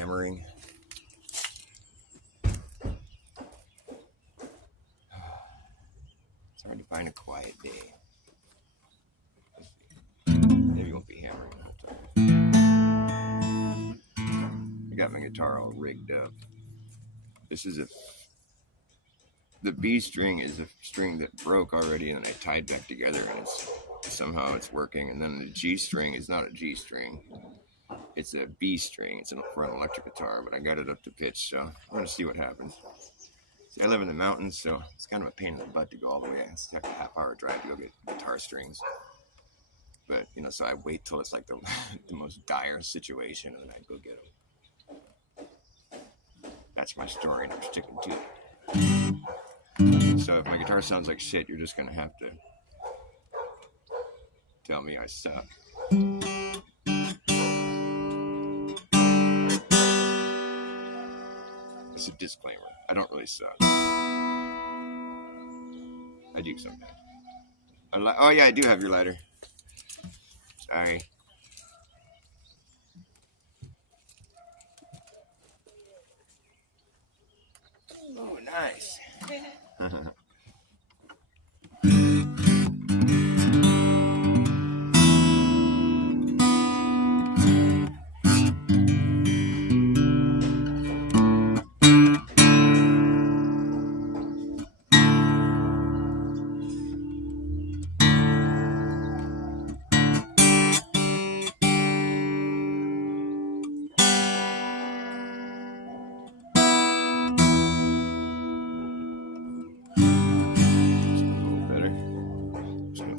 hammering. It's hard to find a quiet day. Maybe you won't be hammering the whole time. I got my guitar all rigged up. This is the B string is a string that broke already, and I tied back together, and somehow it's working. And then the G string is not a G string; it's a B string. It's for an electric guitar, but I got it up to pitch, so I'm gonna see what happens. See, I live in the mountains, so it's kind of a pain in the butt to go all the way. It's like a half-hour drive to go get guitar strings. But so I wait till it's like the most dire situation, and then I go get them. That's my story, and I'm sticking to it. So if my guitar sounds like shit, you're just gonna have to tell me I suck. It's a disclaimer. I don't really suck. I do sometimes. Oh yeah, I do have your lighter. Sorry. Oh, nice.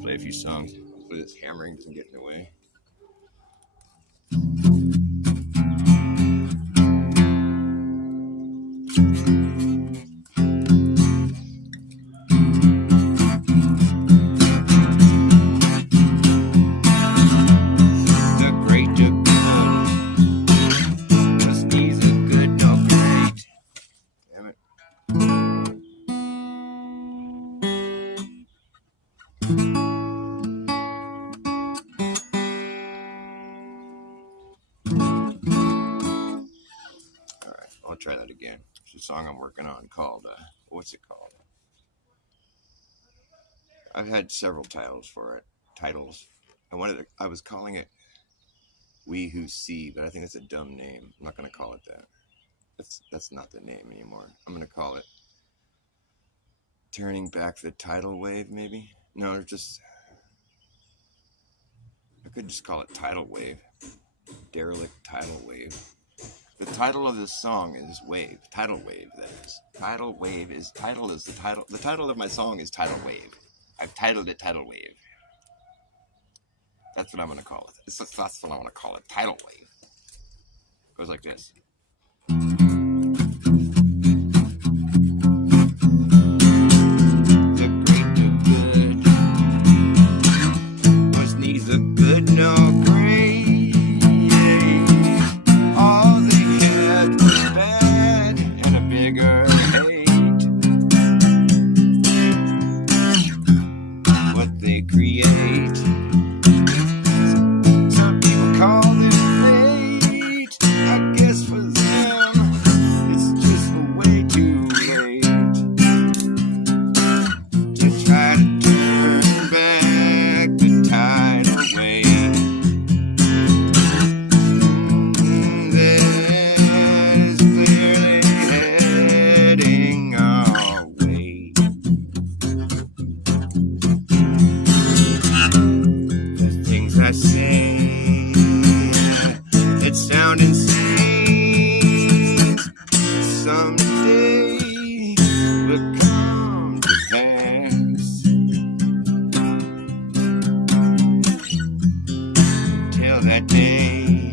A few songs. Hopefully this hammering doesn't get in the way. The great to good. Just needs a good, not great. Damn it. I'll try that again. It's a song I'm working on called, what's it called? I've had several titles for it. I was calling it We Who See, but I think it's a dumb name. I'm not going to call it that. That's not the name anymore. I'm going to call it Turning Back the Tidal Wave, maybe? No, I could just call it Tidal Wave. Derelict Tidal Wave. The title of this song is Wave. Tidal Wave, that is. Tidal Wave is the title. The title of my song is Tidal Wave. I've titled it Tidal Wave. That's what I'm going to call it. That's what I want to call it. Tidal Wave. It goes like this. The great, the good. Was neither good nor great. Create. Some people call it fate. I guess for them it's just way too late to try to turn back the tidal wave that is clearly heading our way. I say it sounds insane. Someday will come to pass. Till that day,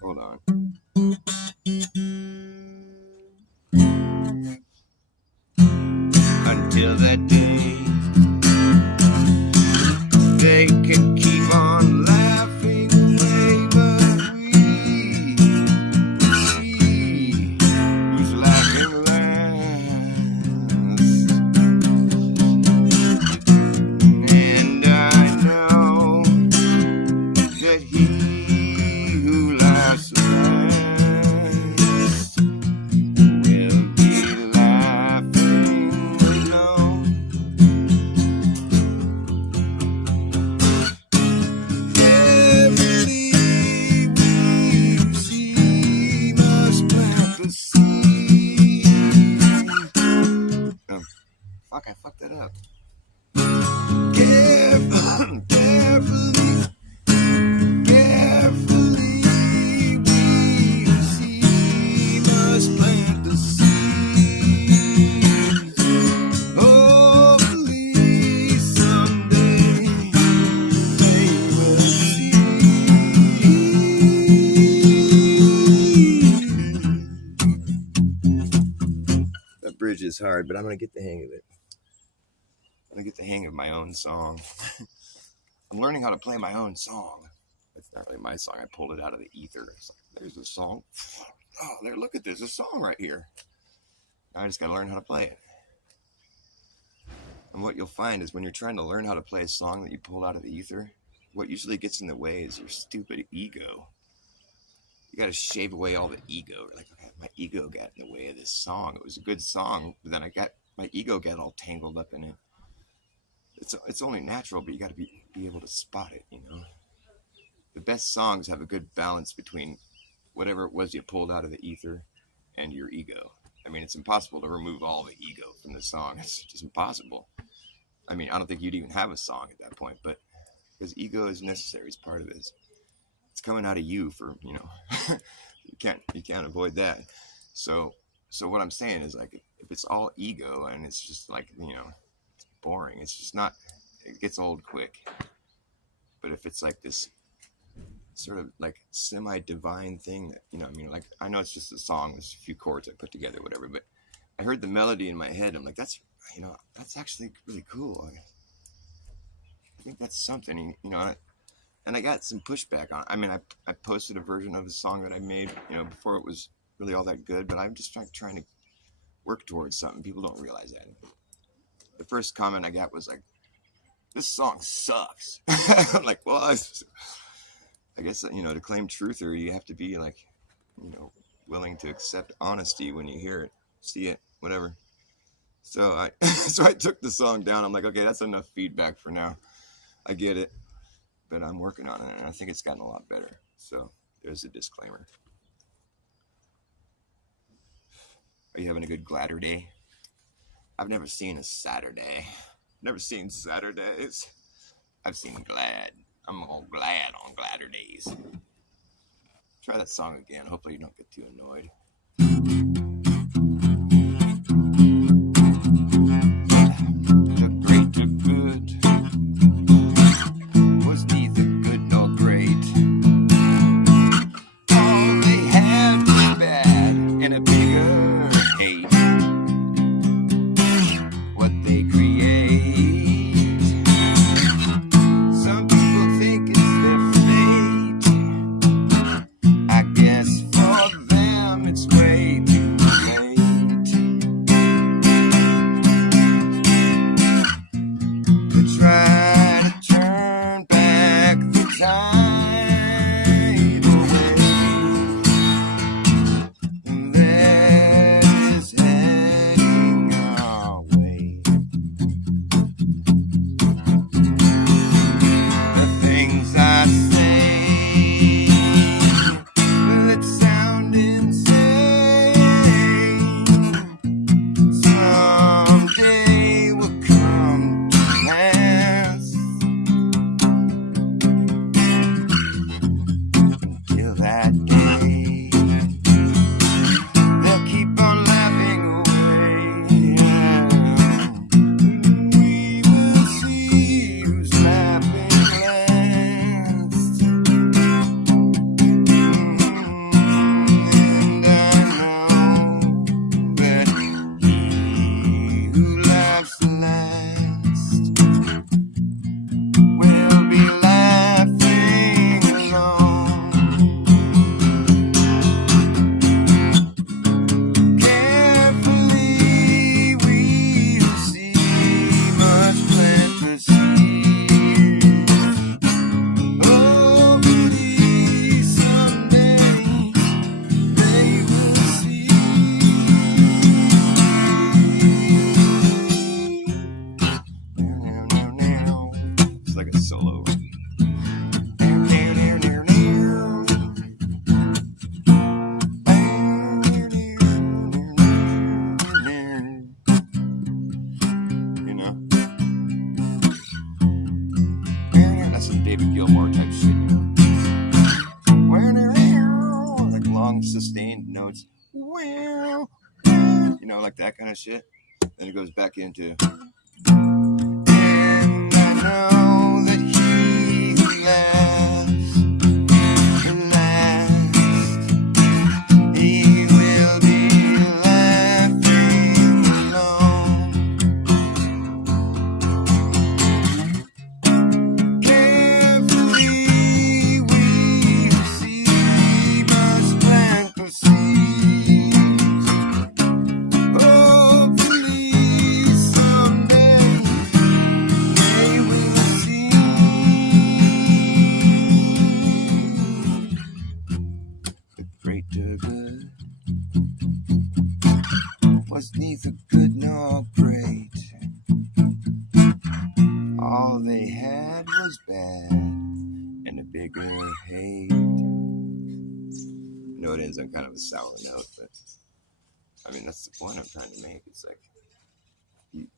hold on. Until that day, they can keep on laughing away, but we see who's laughing last. And I know that he who laughs last is hard, but I'm going to get the hang of it. I'm going to get the hang of my own song. I'm learning how to play my own song. It's not really my song. I pulled it out of the ether. It's like, there's a song. Oh, there, look at this. There's a song right here. I just got to learn how to play it. And what you'll find is when you're trying to learn how to play a song that you pulled out of the ether, what usually gets in the way is your stupid ego. You got to shave away all the ego. Like, okay, my ego got in the way of this song. It was a good song, but then my ego got all tangled up in it. It's only natural, but you got to be able to spot it, you know. The best songs have a good balance between whatever it was you pulled out of the ether and your ego. I mean, it's impossible to remove all the ego from the song. It's just impossible. I mean, I don't think you'd even have a song at that point, but because ego is necessary, it's part of this. It's coming out of you for, you know, you can't avoid that. So what I'm saying is, like, if it's all ego and it's just like, you know, it's boring. It's just not, it gets old quick. But if it's like this sort of like semi-divine thing that, you know, I mean, like, I know it's just a song, there's a few chords I put together, whatever, but I heard the melody in my head. I'm like, that's, you know, that's actually really cool. I think that's something, you know, and I got some pushback on it. I mean, I posted a version of a song that I made, you know, before it was really all that good, but I'm just trying to work towards something. People don't realize that. The first comment I got was like, this song sucks. I'm like, well, I guess, you know, to claim truther, you have to be like, you know, willing to accept honesty when you hear it, see it, whatever. So I took the song down. I'm like, okay, that's enough feedback for now. I get it, but I'm working on it, and I think it's gotten a lot better. So there's a disclaimer. Are you having a good Gladder day? I've never seen a Saturday. Never seen Saturdays. I've seen Glad. I'm all glad on Gladder days. Try that song again. Hopefully you don't get too annoyed. The great, the good was neither good nor great. All they had was bad and a bigger hate. What they create, some people think it's their fate. I guess for them it's way too late to try to turn back the tide away that is heading our way. The things I say that sound insane someday will come to pass. Till that day, they'll keep on laughing away. We will see who's laughing last. And I know that he who laughs last will be laughing alone. Carefully we'll see much plant seed. Hopefully someday they will see. It's like a solo. You know, that's some David Gilmour type shit, you know. Like long sustained notes. You know, like that kind of shit. Then it goes back into. And I know that he who laughs last, he will be laughing alone. hate. I know it ends on kind of a sour note, but I mean, that's the point I'm trying to make. It's like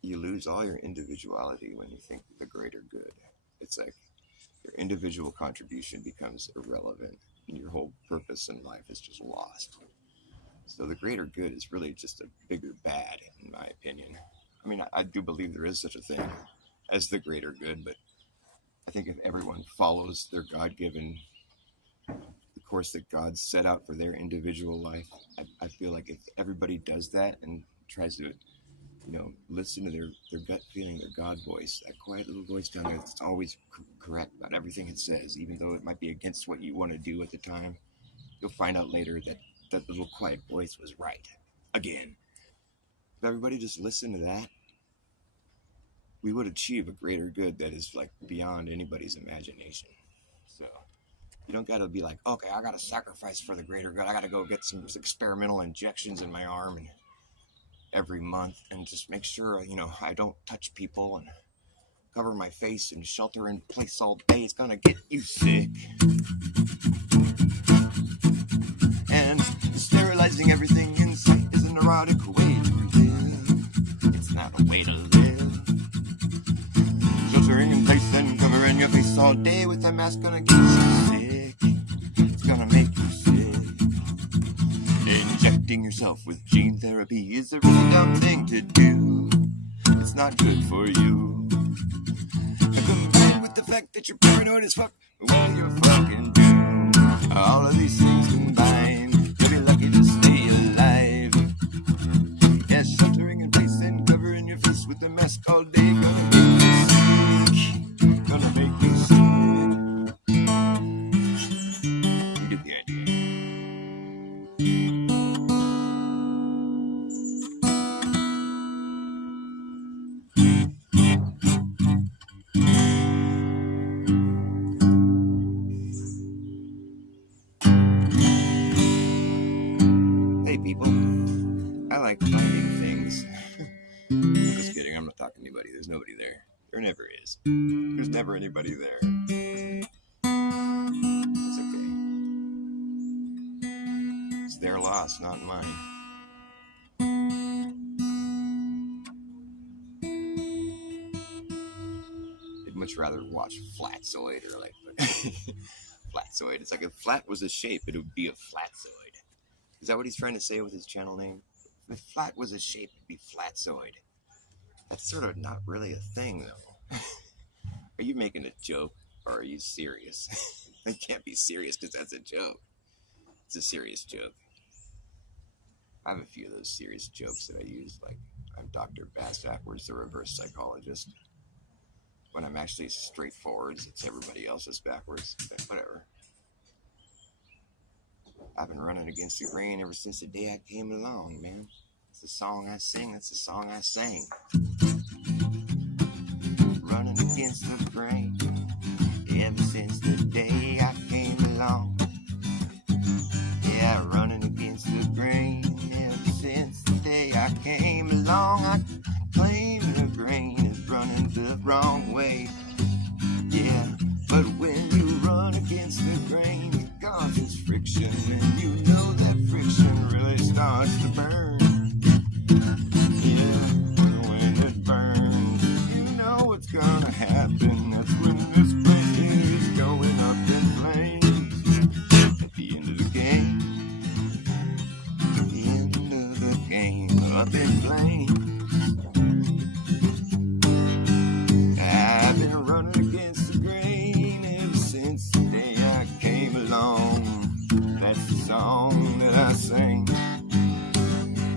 you lose all your individuality when you think the greater good. It's like your individual contribution becomes irrelevant and your whole purpose in life is just lost. So the greater good is really just a bigger bad, in my opinion. I mean, I do believe there is such a thing as the greater good, but I think if everyone follows their God-given, the course that God set out for their individual life, I feel like if everybody does that and tries to, listen to their gut feeling, their God voice, that quiet little voice down there that's always correct about everything it says, even though it might be against what you want to do at the time, you'll find out later that that little quiet voice was right. Again, if everybody just listened to that, we would achieve a greater good that is like beyond anybody's imagination. So you don't got to be like, okay, I got to sacrifice for the greater good. I got to go get some experimental injections in my arm and every month and just make sure, I don't touch people and cover my face and shelter in place all day. It's going to get you sick. And sterilizing everything in sight is a neurotic way to live. It's not a way to live. Sheltering in place and covering your face all day with a mask gonna get you sick. It's gonna make you sick. Injecting yourself with gene therapy is a really dumb thing to do. It's not good for you. Combined with the fact that you're paranoid as fuck, well, you're fucking doomed. All of these things combined, you'll be lucky to stay alive. Yeah, sheltering in place and covering your face with a mask all day gonna make you sick. Gonna make you sick. You get the idea. Hey people, I like finding things. Just kidding, I'm not talking to anybody. There's nobody there. There never is. There's never anybody there. It's okay. It's their loss, not mine. I'd much rather watch Flatzoid or like Flatzoid. It's like if flat was a shape, it would be a Flatzoid. Is that what he's trying to say with his channel name? If flat was a shape, it'd be Flatzoid. That's sort of not really a thing, though. Are you making a joke, or are you serious? It can't be serious because that's a joke. It's a serious joke. I have a few of those serious jokes that I use, like I'm Dr. Bas backwards, the reverse psychologist. When I'm actually straightforward, it's everybody else's backwards. But whatever. I've been running against the grain ever since the day I came along, man. It's the song I sing, that's the song I sang. Running against the grain ever since the day I came along. Yeah, running against the grain ever since the day I came along. I claim the grain is running the wrong way. Yeah, but when you run against the grain, it causes friction, and you know that friction really starts to burn. Yeah, when it burns, you know what's gonna happen. That's when this place is going up in flames. At the end of the game, at the end of the game, up in flames. I've been running against the grain ever since the day I came along. That's the song that I sing.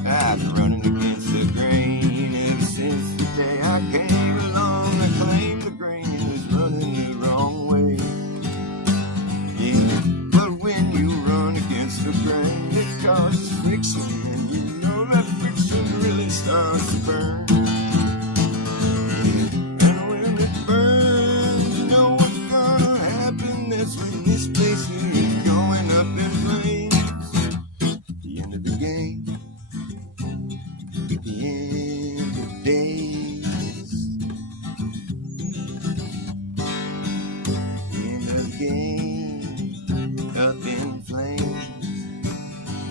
I've been running against the grain ever since the day I came along. I claim the grain is running the wrong way. Yeah, but when you run against the grain, it causes friction, and you know that friction really starts to burn. That's when this place here is going up in flames. At the end of the game, at the end of days, at the end of the game. up in flames.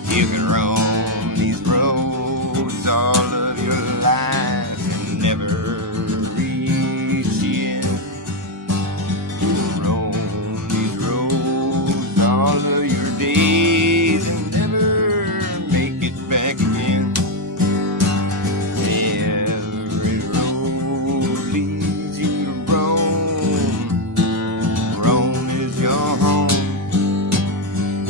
You can roam these roads all of your life and never reach the end. You can roam these roads all of your days and never make it back again. Every road leads you to Rome. Rome is your home.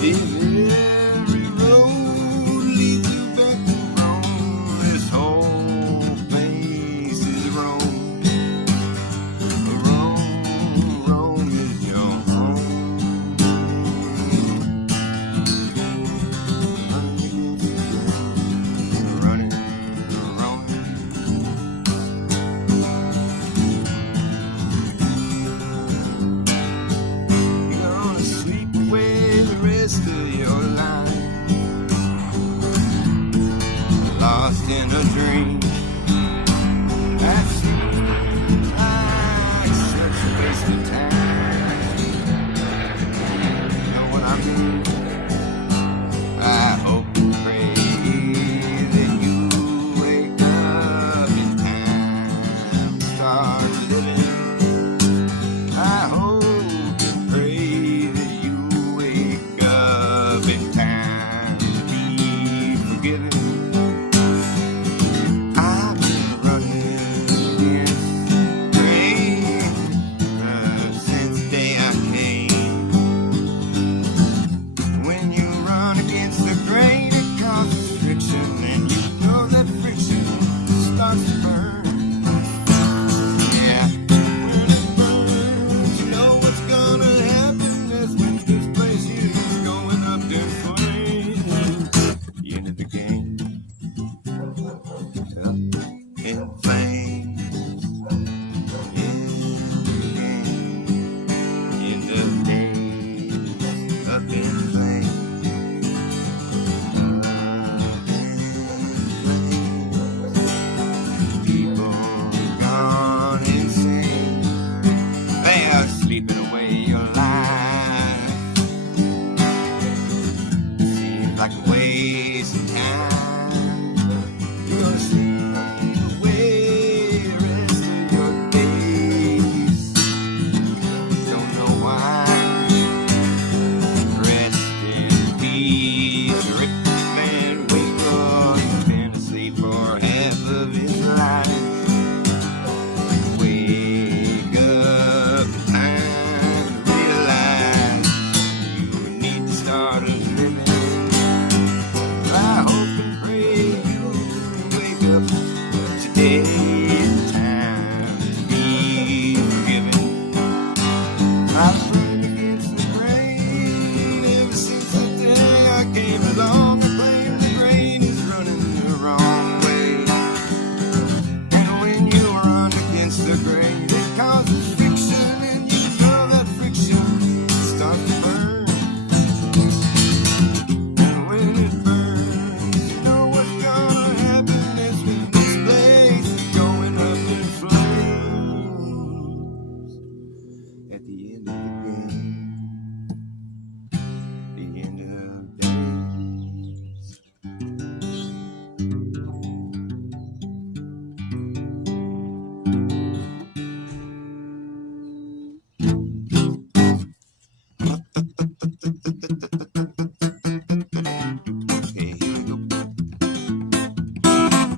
Every road leads you back to Rome. This whole place is Rome. Rome, Rome is your home. Running, running. You're gonna sleep away the rest of your life, lost in a dream. That seems like such a waste of time. You know what I mean? I hope and pray that you wake up in time to start living. I hope and pray that you wake up in time to be forgiven. I've been running against rain since the day I came. When you run against the grain, it causes friction, and you know that friction starts to burn. Yeah, when it burns, you know what's gonna happen. That's when this place here is going up in flames. The end of the game, up in flames. End of days, up in flames. People gone insane. They are sleeping away your life. Seems like a waste of time. You're gonna sleep away the rest of your days. Don't know why. Rest in peace, Rip Van Winkle. He's been asleep for half of his life. Wake up, time to realize you need to start living. I hope and pray you wake up today. It's time to be forgiven. I've run against the grain ever since the day I came along. I claim the grain is running the wrong way. And when you run against the grain, it causes friction, and you know that friction starts to burn. And when it burns, you know what's gonna happen. Is when this place is going up in flames. At the end of the game, the end of days. Okay, here we go.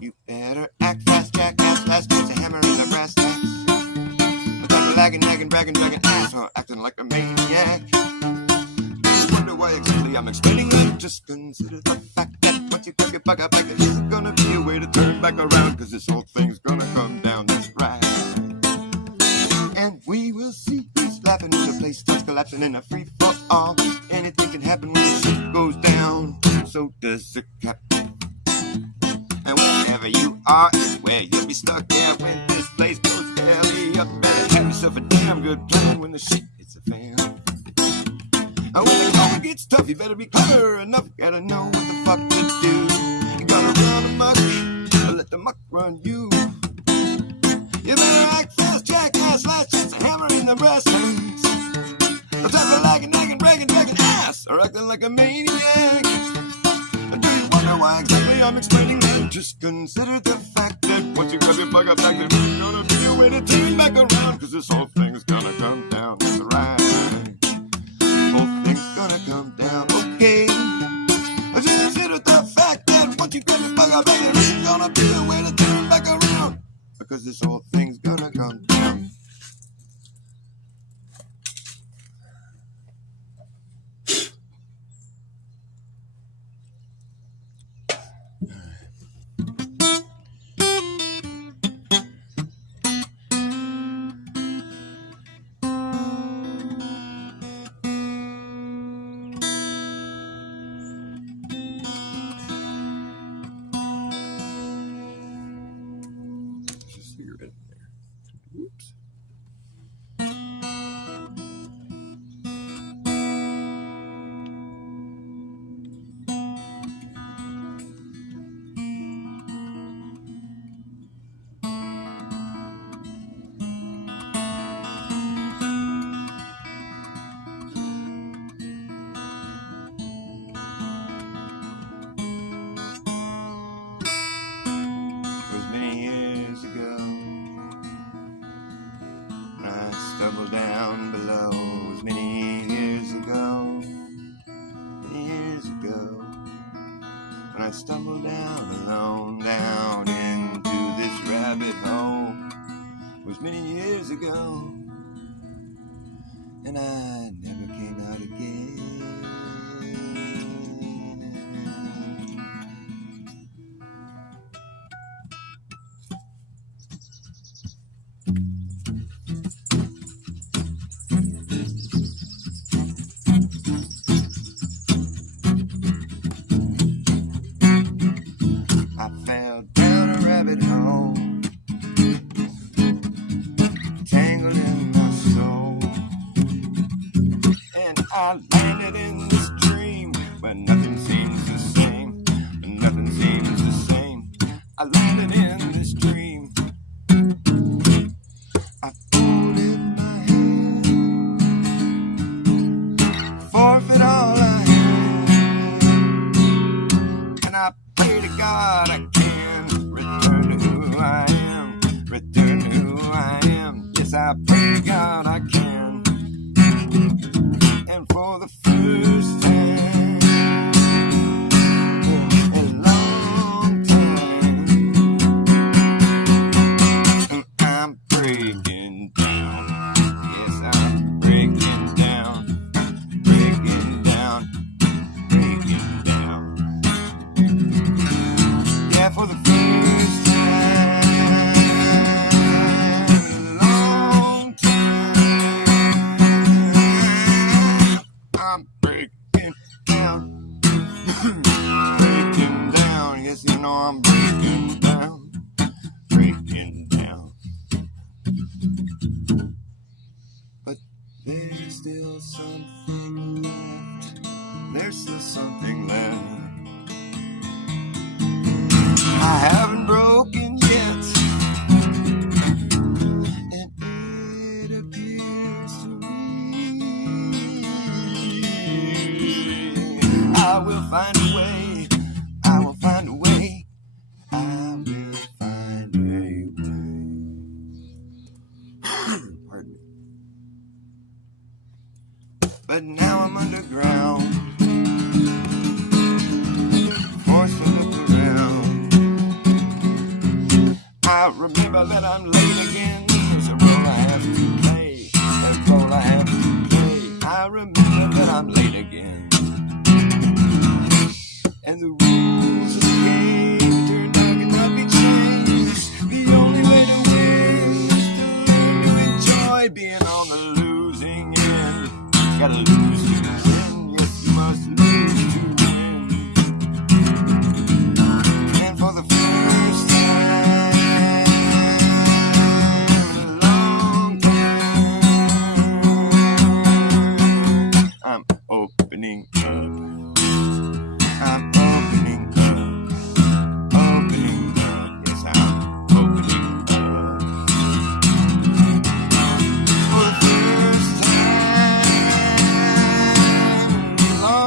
You better act fast, jackass, last chance a hammer in the brass tacks. I'm talking lagging, nagging, bragging, dragging ass, or acting like a maniac. You wonder why exactly I'm explaining that. Just consider the fact that once you get back up like this, is gonna be a way to turn back around, cause this whole thing's gonna come down. That's right. And we will see who's laughing when the place starts collapsing in a free for all. Anything can happen when the shit goes down. So does the captain. And wherever you are is where you'll be stuck. Yeah, when this place goes belly up, better have yourself a damn good plan when the shit hits the fan. And when the going gets tough, you better be clever enough. Gotta know what the fuck to do. You gotta run amok, or let the muck run you. You better act fast, jackass, last chance a hammer in the brass hands. No time for lagging, nagging, bragging, dragging ass. facts are acting like a maniac. Do you wonder why exactly I'm explaining that? Just consider the fact that once you grab your bug up back, there's gonna be a way to turn back around, cause this whole thing's gonna come down. That's right. Whole thing's gonna come down. Okay. Just consider the fact that once you grab your bug up back, there's gonna be a way to turn back around, because this whole thing's gonna come down. Cigarette there. Whoops. It was many years ago. I stumbled down below. It was many years ago. Many years ago. When I stumbled down alone, down into this rabbit hole. It was many years ago. And I never came out again. I fell down a rabbit hole, tangled in my soul, and I landed in this dream where nothing seems the same, nothing seems the same. I landed in this dream. I folded my hands, forfeit all I had, and I pray to God I can return to who I am, return to who I am. Yes, I pray to God I can. And for the first time in a long time, I'm breaking down. Yes, I'm breaking down, breaking down, breaking down. Yeah, for the first time in a long time, I'm breaking down. Breaking down. Yes, you know I'm breaking down. Breaking down. But there's still something left. There's still something left. I haven't broken yet, and it appears to me I will find a way, I will find a way, I will find a way. Pardon me. But now I'm underground, forced to look around. I remember that I'm late again. There's a role I have to play, a role I have to play. I remember that I'm late again. And the rules of the game turned out cannot be changed. The only way to win is to learn to enjoy being on the losing end. Gotta lose to win, yes you must lose to win. And for the first time in a long time, I'm opening up. I'm opening up. Opening up. Yes, I'm opening up. For the first time in a long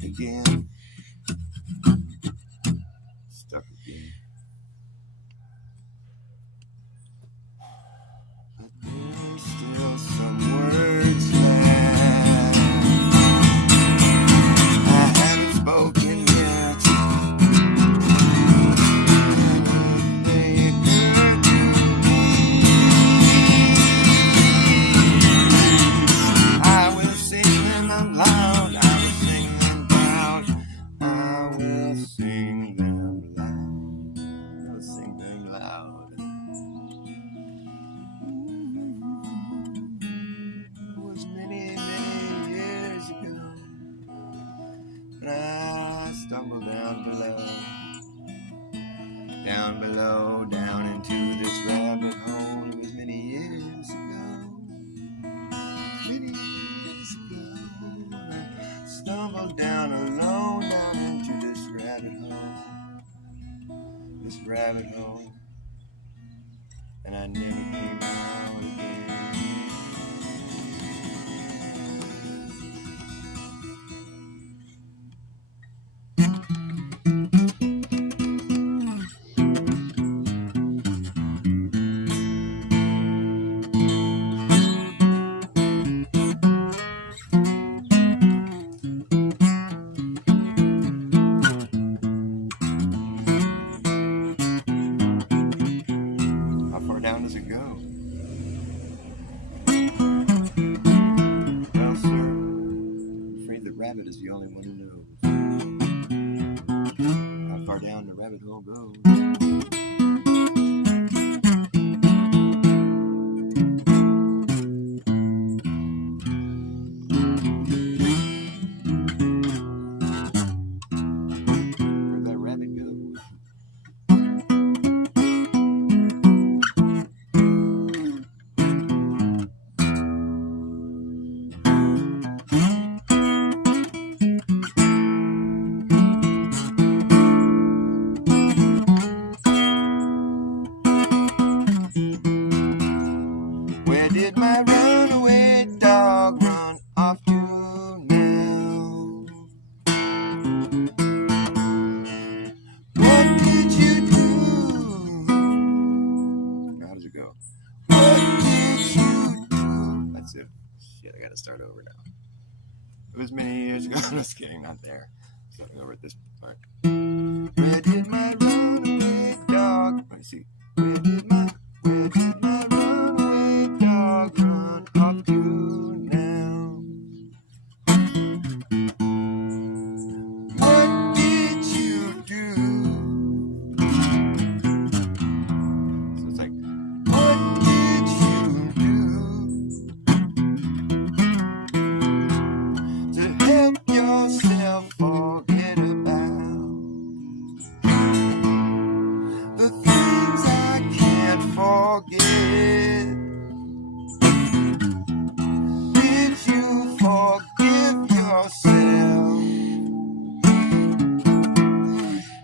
stuck again. Stuck again. But there's still some words left I haven't spoken yet. They occur to me. I will sing them out loud. I will sing them loud. I will sing them loud. I will sing them loud. It was many, many years ago when I stumbled down down into this rabbit hole. It was many years ago when I stumbled down alone down into this rabbit hole, and I never came out again. How far down does it go? Well, sir, I'm afraid the rabbit is the only one who knows how far down the rabbit hole goes. Where'd that rabbit go? Where did my runaway dog run off to now? What did you do? How does it go? What did you do? That's it. Shit, I gotta start over now. It was many years ago. I'm just kidding, not there. Starting over at this part. Where did my runaway dog? Let me see. Where did my runaway dog run off to now? What did you do? So it's like, what did you do to help yourself forget about the things I can't forget? Did you forgive yourself?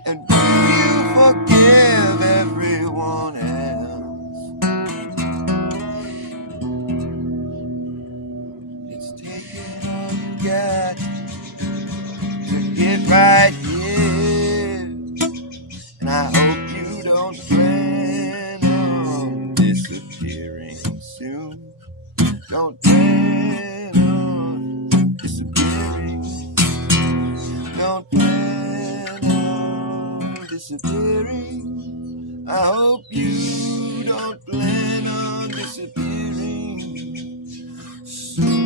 And will you forgive everyone else? It's taking all you got to get right here, and I hope you don't plan on disappearing soon. Don't plan on disappearing. Don't plan on disappearing. I hope you don't plan on disappearing soon.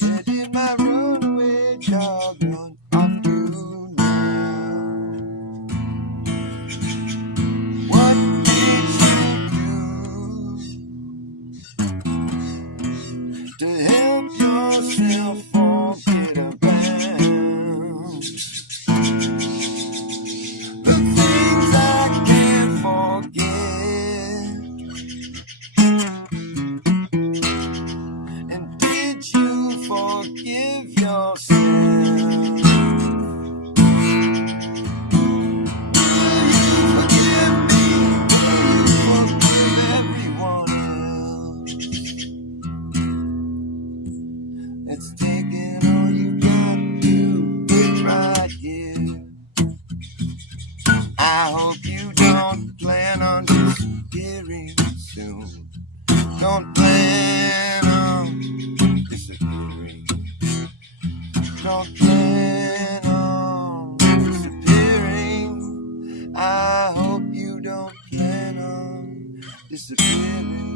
Where did my runaway dog run off to now? What did you do to help yourself forget about the things I can't forget? And did It's taking all you got to get right here. I hope you don't plan on disappearing soon. Don't plan on disappearing. Don't plan on disappearing. I hope you don't plan on disappearing.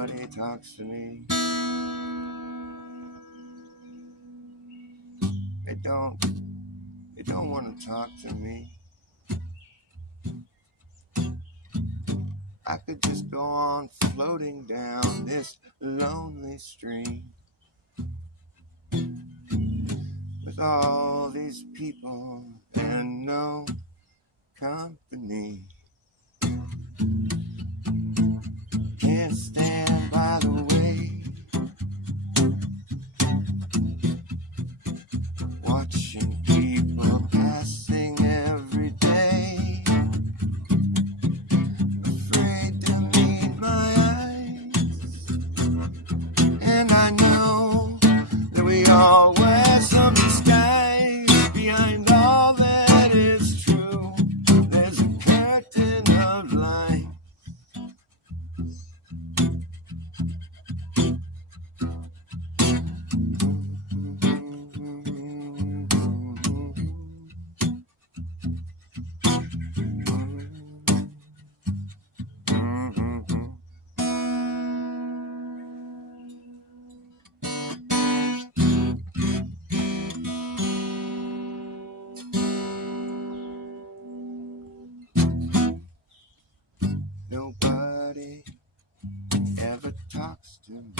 nobody talks to me. They don't want to talk to me. I could just go on floating down this lonely stream with all these people and no company. Can't stand by the way, watching people passing every day, afraid to meet my eyes. And I know that we all wear some disguise. Behind all that is true, there's a curtain of light. Nobody ever talks to me.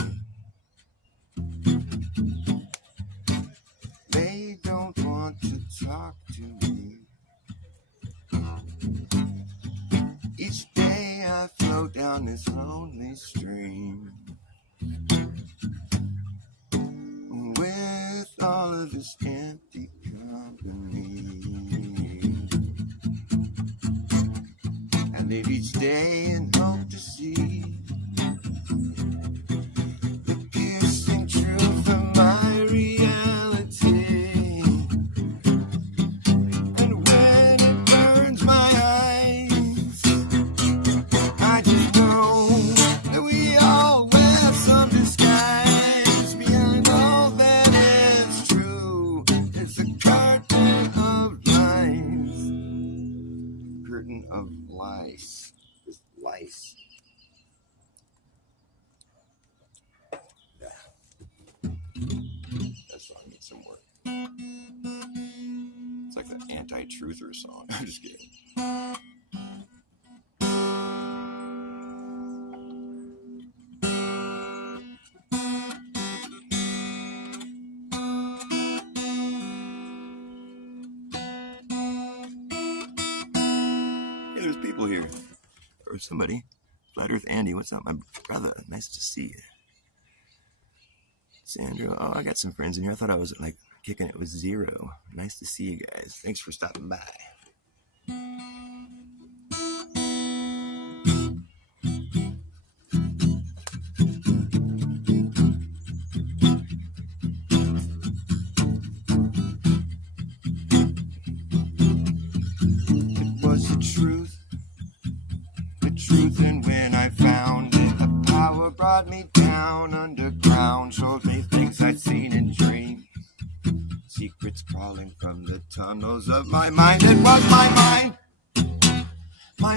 They don't want to talk to me. Each day I float down this lonely stream with all of this empty company. I live each day and hope to see the piercing truth of my reality. And when it burns my eyes, I just know that we all wear some disguise. Behind all that is true, it's a curtain of lies. Curtain of lies. Just lice. Yeah. That song needs some work. It's like the anti-truther song. I'm just kidding. Hey, there's people here. Or somebody. Flat Earth Andy, what's up, my brother? Nice to see you. Sandra, oh, I got some friends in here. I thought I was like kicking it with Zero. Nice to see you guys. Thanks for stopping by. It was the truth, and when I found it, the power brought me down underground, showed me things I'd seen in dreams, secrets crawling from the tunnels of my mind. It was my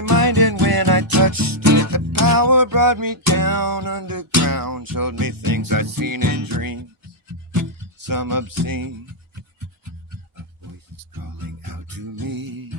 mind, and when I touched it, the power brought me down underground, showed me things I'd seen in dreams, some obscene, a voice is calling out to me.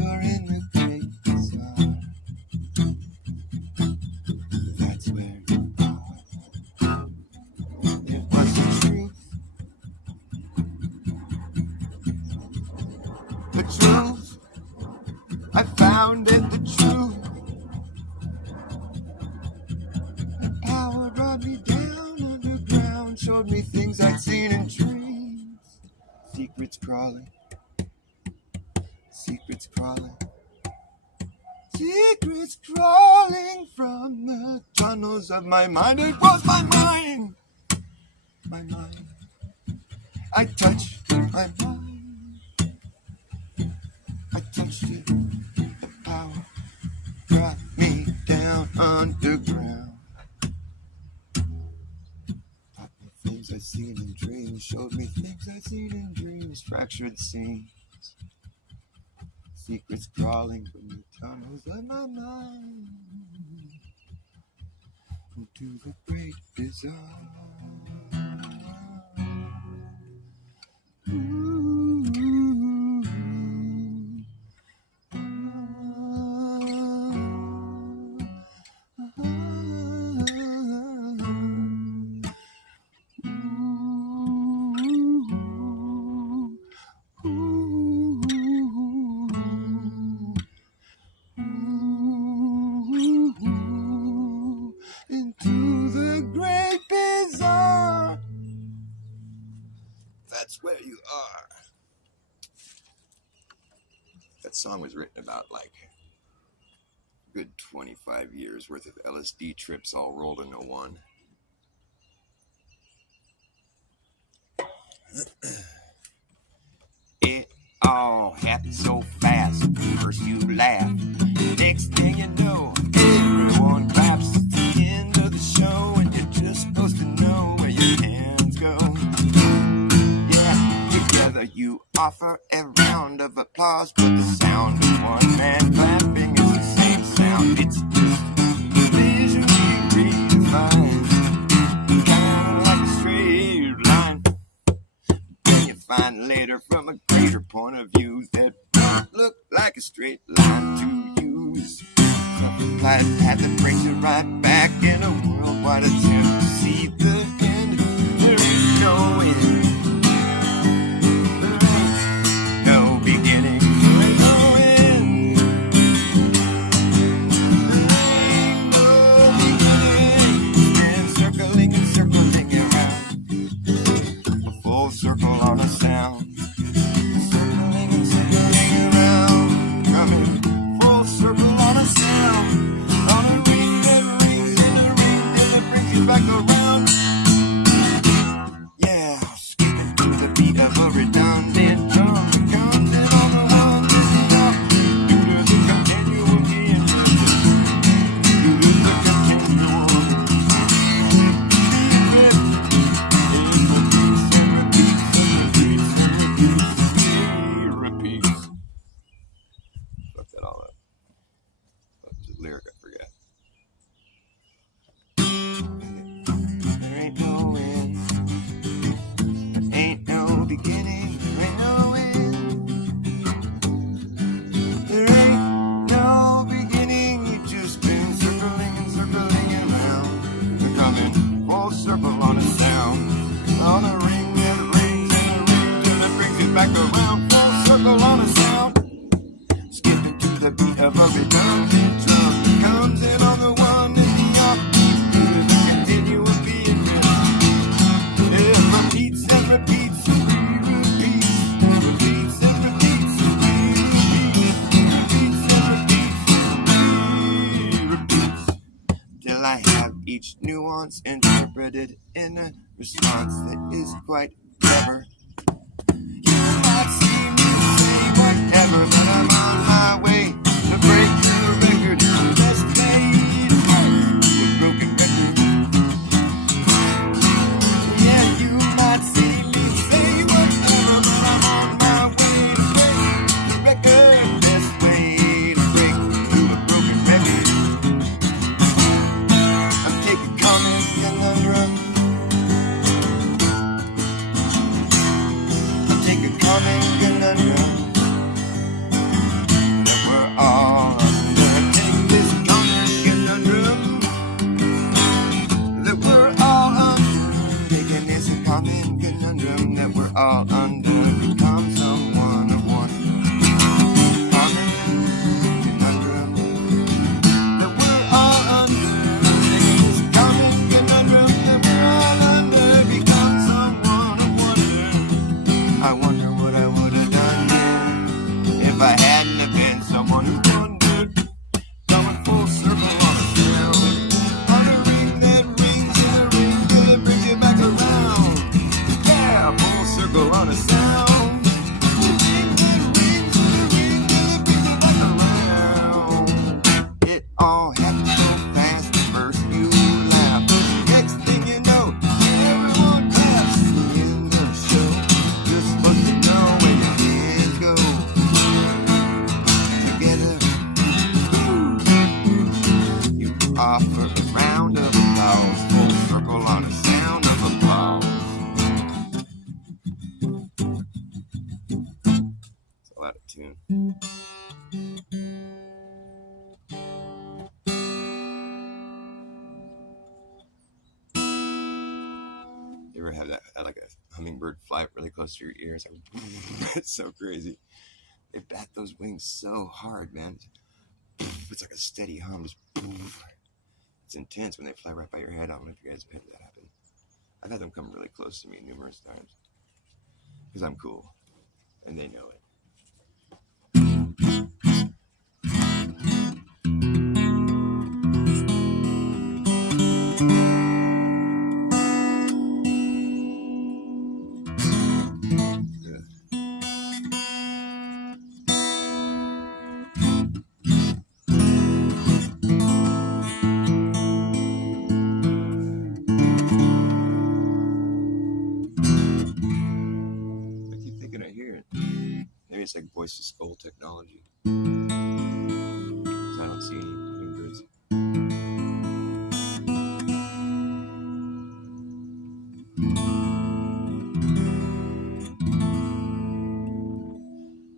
you're in the great bazaar. That's where you are. It was the truth. The truth. I found it, the truth. The power brought me down underground, showed me things I'd seen in dreams. Secrets crawling, secrets crawling, secrets crawling from the tunnels of my mind. It was my mind, my mind. I touched my mind, I touched it. The power brought me down underground. Taught me things I'd seen in dreams, showed me things I'd seen in dreams. Fractured scenes, secrets crawling from the tunnels of my mind into the great bazaar. Into the great bazaar. That's where you are. That song was written about like a good 25 years worth of LSD trips all rolled into one. It all happened so fast. First you laugh, next thing you know, everyone claps. It's the end of the show, and you're just supposed to know where your hands go. Yeah, together you offer a round of applause, but the sound of one man clapping is the same sound. It's just visually redefined, kind of like a straight line. Then you find later from a greater point of view that don't look like a straight line to use. Self-applied path that brings you right back in a worldwide attempt to see the end. There is no end. There ain't no beginning. There ain't no end. There ain't no beginning. And circling and circling around. A full circle on a sound. Circling and circling around. Coming full circle on a sound. On a ring that rings in a ring and it brings you back around. Yeah, skipping to the beat of a redundant drum. Comes in on the one that's up. Due to the continuum being due to the continuum. It repeats. Fuck that all up. What was the lyric? I forget. There ain't no end. There ain't no beginning. There ain't no end. There ain't no beginning. You've just been circling and circling around. You're coming full circle on a sound. On a ring that rings and a ring till it brings it back around. Full circle on a sound. Skipping to the beat of a redundant drum that comes in on the one and the offbeat. Due to the continuum being built. It repeats and repeats and repeats. Repeats and repeats and repeats. Repeats and repeats. Till I have each nuance interpreted in a response that is quite clever. You might see me say whatever, but I'm on my way to break the record. Just made a broken record. Yeah, you might see me say whatever, but I'm on my way to break the record. Best way to break through a broken record. I'm taking comic conundrum. that like a hummingbird fly really close to your ears. Like, it's so crazy. They bat those wings so hard, man. It's like a steady hum. Just, it's intense when they fly right by your head. I don't know if you guys have had that happen. I've had them come really close to me numerous times because I'm cool and they know it. Maybe it's like voice to skull technology. I don't see any hummingbirds.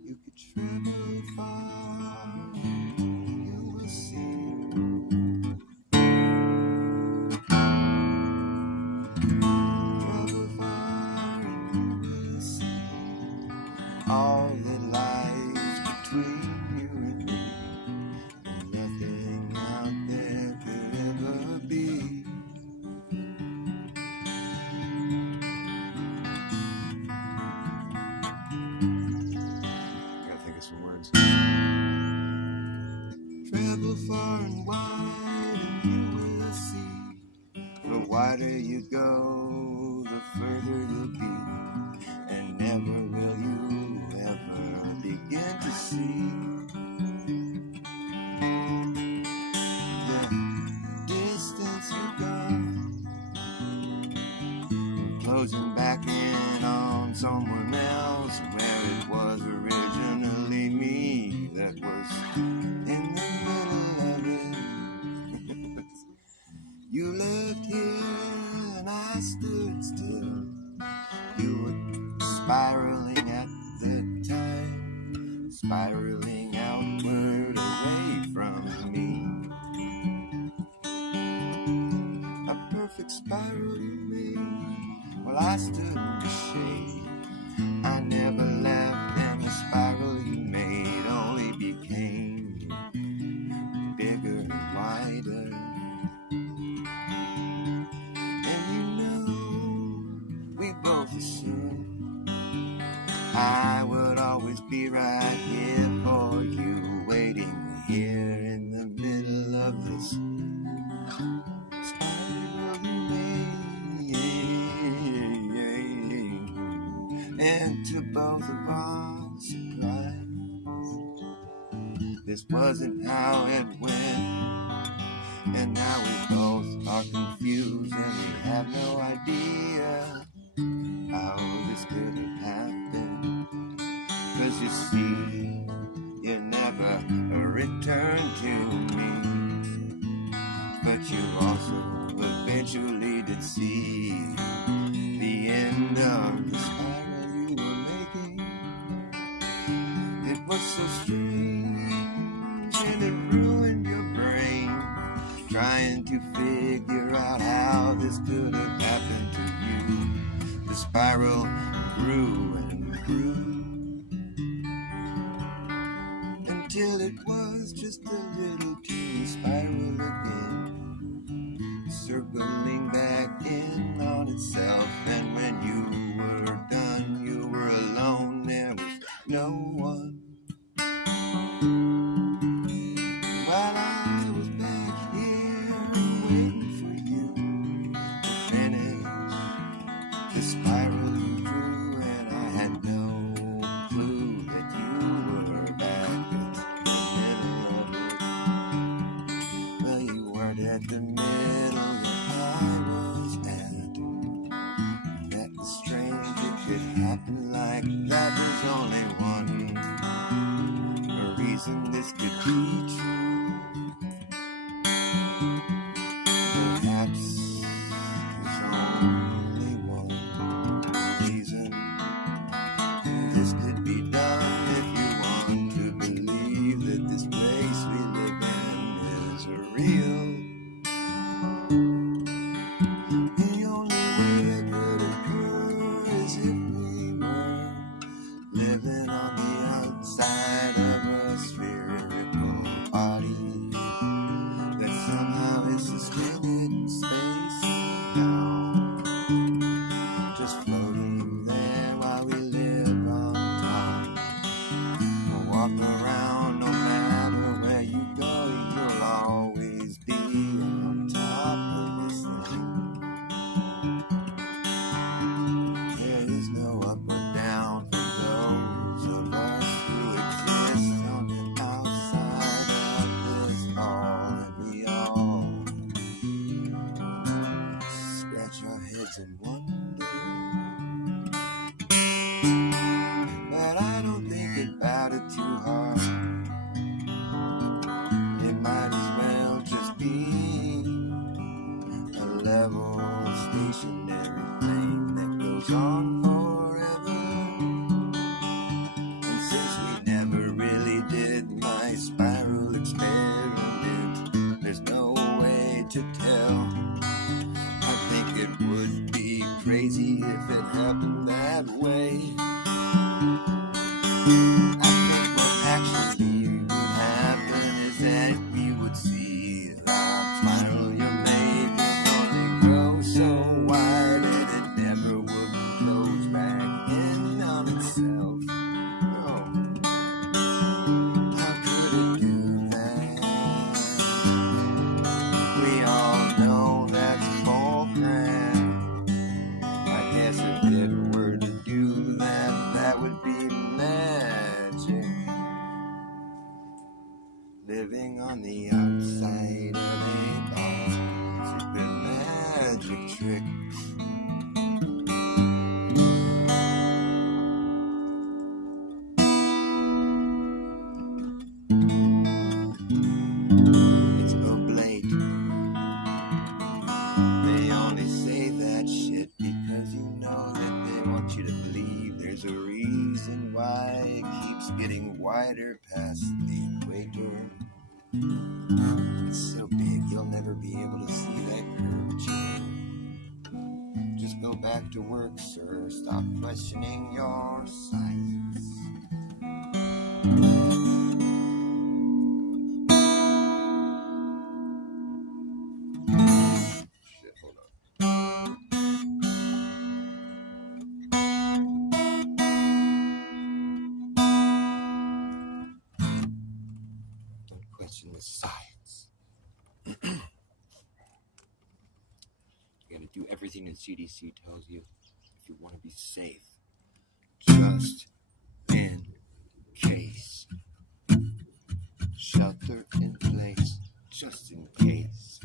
You could travel far, you will see. Travel far and you will see all that lies between you and me. Nothing out there could ever be. I gotta think of some words. Travel far and wide and you will see. The wider you go, the further you'll be. And never will you ever begin to see the distance you've gone, closing back in on someone else, where it was originally me that was in the middle of it. You left here and I stood still. You were spiraling at the time, spiraling outward away from me. A perfect spiral you made, while I stood in the shade. I never left, and the spiral you made only became bigger and wider. And you know, we both assumed I would always be right here for you, waiting here in the middle of this spiral you made. And to both of our surprise, this wasn't how it went. And now we both are confused and we have no idea how this could have happened. 'Cause you see, you never returned to me, but you also eventually did see the end of the spiral you were making. It was so strange and it ruined your brain, trying to figure out how this could have happened to you. The spiral grew and grew until it was just a little too spiral again, circling back in on itself. And when you were done, you were alone, there was no one. While I was back here waiting for you to finish the spiral you drew, and I had no clue that you were back at the middle of it. Well, you weren't at the middle that I was at. That was strange, it could happen like that. There's only one reason this could be true. Perhaps there's only one reason this could be done. If you want to believe that this place we live in is real, the only way that could occur living on the outside of it all. It's a good magic trick. It's oblate. They only say that shit because you know that they want you to believe there's a reason why it keeps getting wider past the equator. It's so big you'll never be able to see that curvature. Just go back to work, sir. Stop questioning your science. Shit, hold on. Don't question the science. You gotta do everything the CDC tells you if you want to be safe. Just in case. Shelter in place, just in case.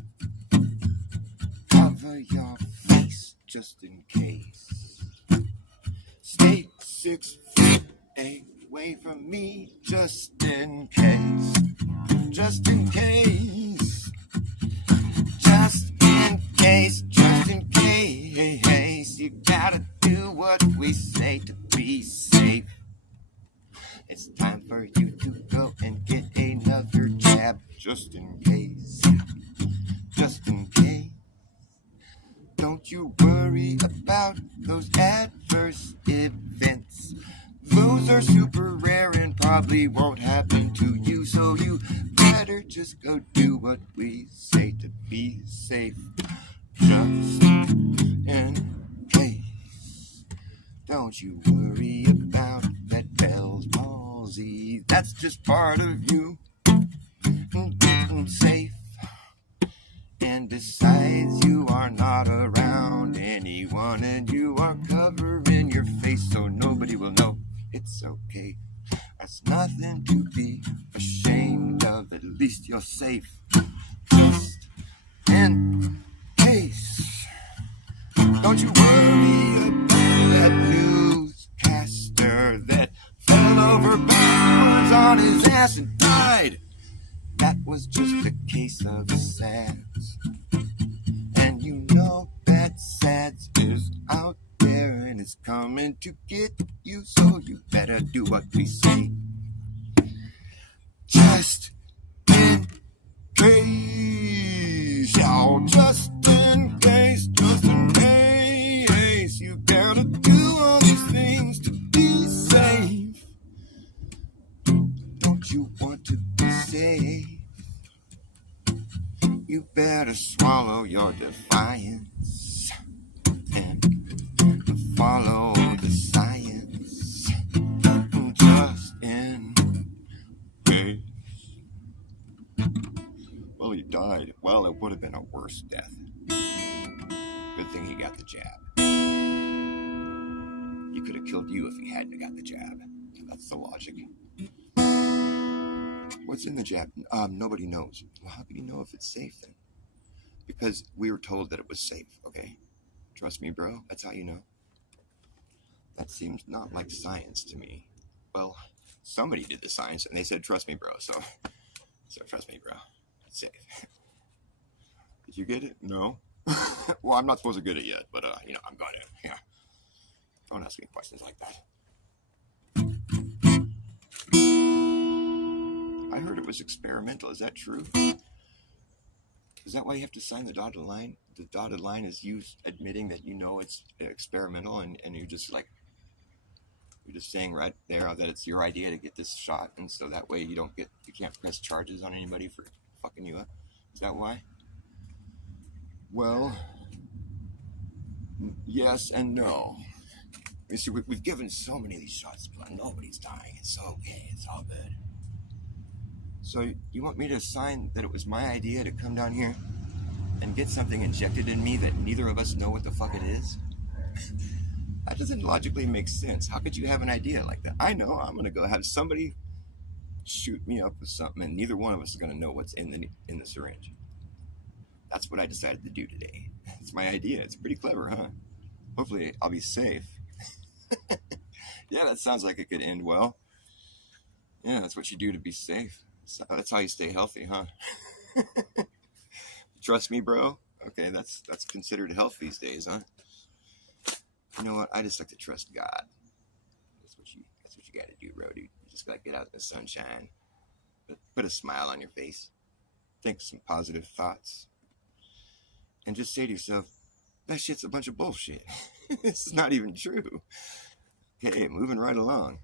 Cover your face, just in case. Stay 6 feet away from me, just in case. Just in case. Just in case, just in case. You gotta do what we say to be safe. It's time for you to go and get another jab, just in case. Just in case. Don't you worry about those adverse events. Those are super rare and probably won't happen to you, so you better just go do what we say to be safe. Just in case. Don't you worry about that Bell's palsy. That's just part of you getting safe. And besides, you are not around anyone, and you are covering your face so nobody will know. It's okay. That's nothing to be ashamed of. At least you're safe. Just in case. Don't you worry about that newscaster that fell over backwards on his ass and died. That was just a case of SADS. And you know that SADS is out there and it's coming to get you, so you better do what we say. Just in case, y'all. Just in case, just in case. You gotta do all these things to be safe. Don't you want to be safe? You better swallow your defiance and follow the science. Just in case. Well, he died. Well, it would have been a worse death. Good thing he got the jab. He could have killed you if he hadn't got the jab. That's the logic. What's in the jab? Nobody knows. Well, how can you know if it's safe then? Because we were told that it was safe, okay? Trust me, bro. That's how you know. That seems not like science to me. Well, somebody did the science and they said, trust me, bro. So trust me, bro. It's safe. Did you get it? No. Well, I'm not supposed to get it yet, but I'm going to. Yeah. Don't ask me questions like that. I heard it was experimental. Is that true? Is that why you have to sign the dotted line? The dotted line is you admitting that you know it's experimental, and you're just saying right there that it's your idea to get this shot, and so that way you can't press charges on anybody for fucking you up. Is that why? Well, yes and no. You see, we've given so many of these shots, but nobody's dying. It's okay. It's all good. So you want me to sign that it was my idea to come down here and get something injected in me that neither of us know what the fuck it is? That doesn't logically make sense. How could you have an idea like that? I know I'm going to go have somebody shoot me up with something, and neither one of us is going to know what's in the syringe. That's what I decided to do today. It's my idea. It's pretty clever, huh? Hopefully, I'll be safe. Yeah, that sounds like it could end well. Yeah, that's what you do to be safe. So that's how you stay healthy, huh? Trust me, bro. Okay, that's considered health these days, huh? You know what? I just like to trust God. That's what you got to do, bro, dude. You just got to get out in the sunshine, put a smile on your face, think some positive thoughts, and just say to yourself, that shit's a bunch of bullshit. This is not even true. Okay, moving right along.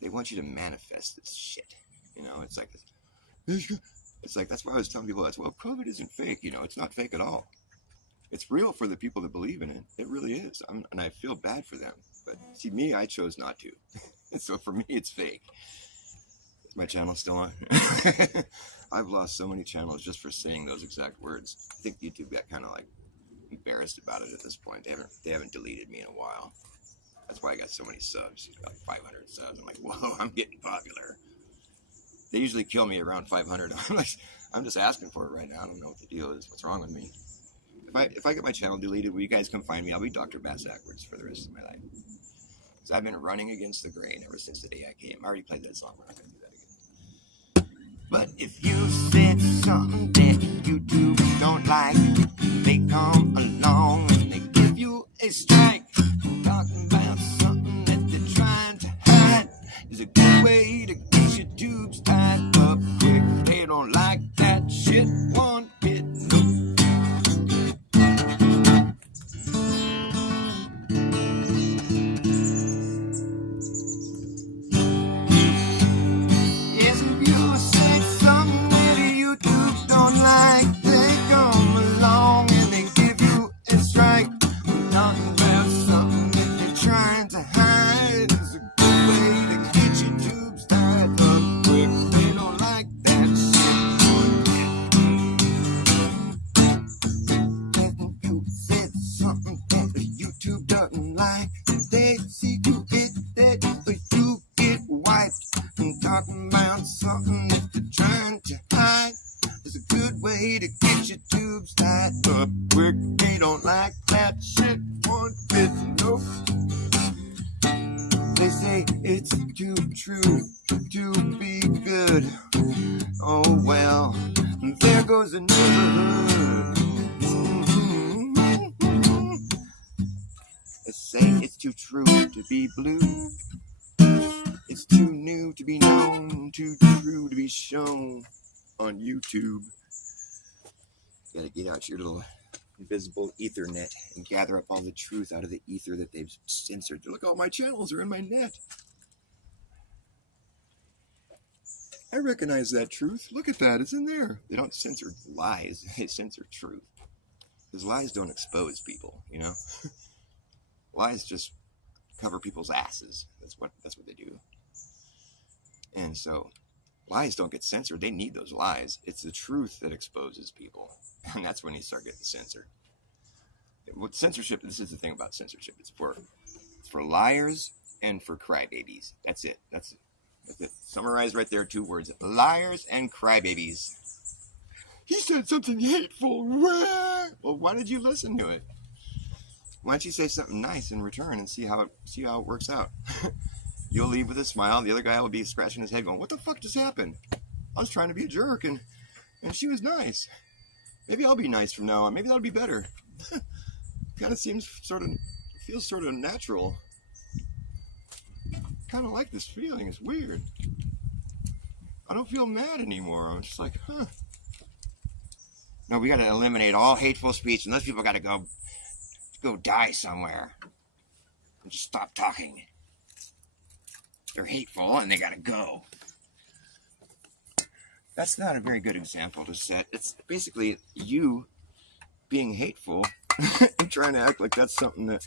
They want you to manifest this shit. You know, it's like that's why I was telling people that, well, COVID isn't fake. You know, it's not fake at all. It's real for the people that believe in it. It really is. And I feel bad for them. But see, me, I chose not to. So for me, it's fake. Is my channel still on? I've lost so many channels just for saying those exact words. I think YouTube got kind of like embarrassed about it at this point. They haven't deleted me in a while. That's why I got so many subs. Like 500 subs. I'm like, whoa, I'm getting popular. They usually kill me around 500. I'm just asking for it right now. I don't know what the deal is. What's wrong with me? If I get my channel deleted, will you guys come find me? I'll be Dr. Bas for the rest of my life. Because I've been running against the grain ever since the day I came. I already played that song. We're not going to do that again. But if you said something that YouTube don't like, they come along and they give you a strike. Talking about something that they're trying to hide is a good way to get your tubes tied up quick. They don't like that shit one bit. Yes, if you say something that YouTube don't like, they come along and they give you a strike. Talking about something that they're trying to hide is a good way to get your tubes tied up quick. They don't like that shit. And you said something that YouTube doesn't like, they see you get that, but you get wiped. And talking about something that they're trying to hide is a good way to get your tubes tied up quick. They don't like that shit one bit, nope. They say it's too true to be good. Oh well, there goes the neighborhood. They say it's too true to be blue. It's too new to be known, too true to be shown on YouTube. You gotta get out your little invisible Ethernet and gather up all the truth out of the ether that they've censored. Look, all my channels are in my net. I recognize that truth. Look at that, it's in there. They don't censor lies, they censor truth. Because lies don't expose people, you know? Lies just cover people's asses. That's what they do. And so lies don't get censored. They need those lies. It's the truth that exposes people. And that's when you start getting censored. With censorship, this is the thing about censorship. It's for liars and for crybabies. That's it. That's it. Summarized right there, 2 words. Liars and crybabies. He said something hateful. Well, why did you listen to it? Why don't you say something nice in return and see how it works out? You'll leave with a smile. The other guy will be scratching his head going, what the fuck just happened? I was trying to be a jerk and she was nice. Maybe I'll be nice from now on. Maybe that'll be better. Kind of feels sort of natural. Kind of like this feeling. It's weird. I don't feel mad anymore. I'm just like, huh. No, we got to eliminate all hateful speech, and those people got to go die somewhere and just stop talking. They're hateful and they got to go. That's not a very good example to set. It's basically you being hateful and trying to act like that's something that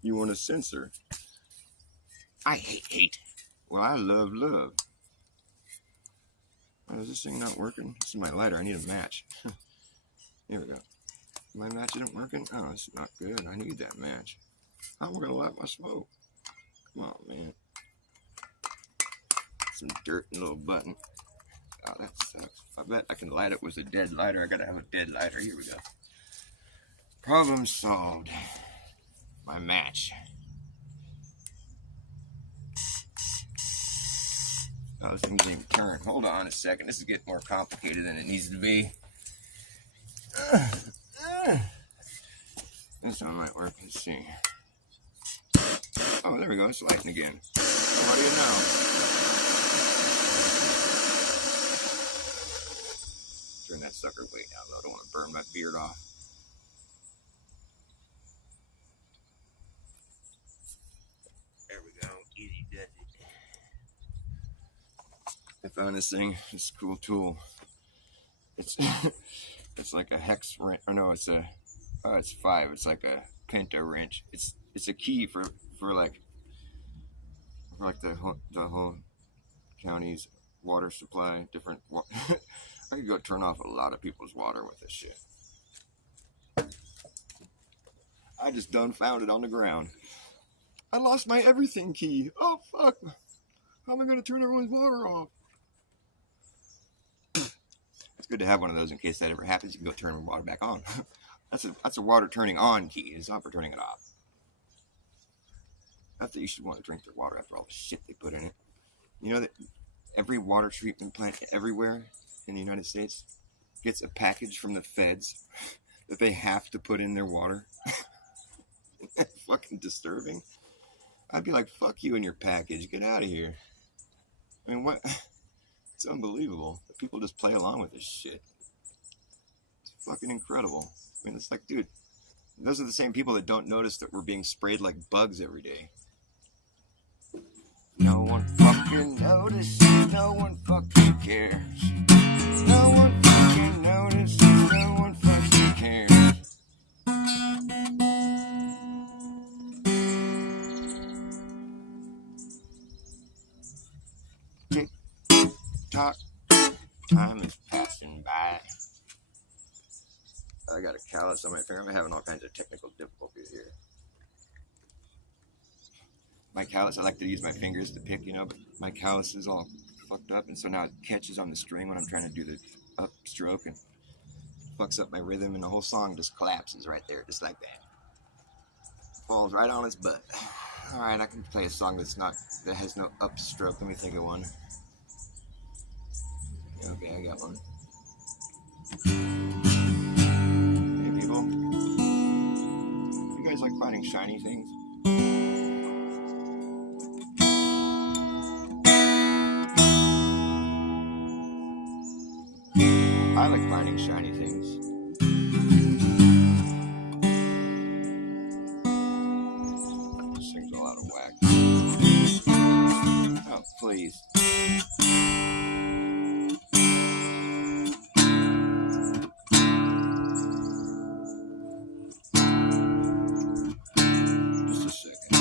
you want to censor. I hate hate. Well, I love love. Oh, is this thing not working? This is my lighter. I need a match. Here we go. My match isn't working? Oh, it's not good. I need that match. How am I going to light my smoke? Come on, man. some dirt and a little button. Oh, that sucks. I bet I can light it with a dead lighter. I gotta have a dead lighter. Here we go. Problem solved. My match. Oh, this thing's even turn. Hold on a second. This is getting more complicated than it needs to be. This one might work. Let's see. Oh, there we go. It's lighting again. What do you know? Turn that sucker way down low. I don't want to burn my beard off. There we go. Easy does it. I found this thing. It's a cool tool. It's it's like a hex wrench. Or no, it's 5. It's like a penta wrench. It's a key for like the whole county's water supply. Different. I could go turn off a lot of people's water with this shit. I just done found it on the ground. I lost my everything key. Oh fuck! How am I gonna turn everyone's water off? It's good to have one of those in case that ever happens. You can go turn the water back on. That's a water turning on key. It's not for turning it off. Not that you should want to drink their water after all the shit they put in it. You know that every water treatment plant everywhere in the United States gets a package from the feds that they have to put in their water. Fucking disturbing. I'd be like, fuck you and your package. Get out of here. I mean, what? It's unbelievable that people just play along with this shit. It's fucking incredible. I mean, it's like, dude, those are the same people that don't notice that we're being sprayed like bugs every day. No one fucking notices. No one fucking cares. No one fucking notices. No one fucking cares. Tick tock, time is passing by. I got a callus on my finger. I'm having all kinds of technical difficulties here. My callus, I like to use my fingers to pick, but my callus is all fucked up, and so now it catches on the string when I'm trying to do the upstroke and fucks up my rhythm, and the whole song just collapses right there, just like that. Falls right on its butt. All right, I can play a song that has no upstroke. Let me think of one. Okay, I got one. Hey people, you guys like finding shiny things? I like finding shiny things. This thing's all out of whack. Oh, please. Just a second.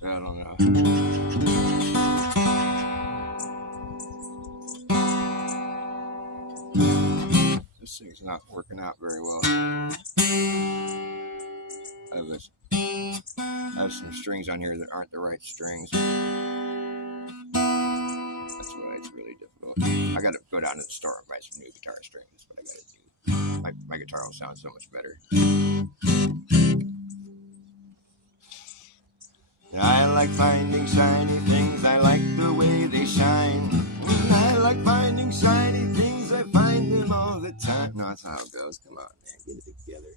I don't know. This thing's not working out very well. I have some strings on here that aren't the right strings. That's why it's really difficult. I gotta go down to the store and buy some new guitar strings. That's what I gotta do. My guitar will sound so much better. I like finding shiny things. I like the way they shine. I like finding shiny things. I find them all the time. No, that's how it goes. Come on, man. Get it together.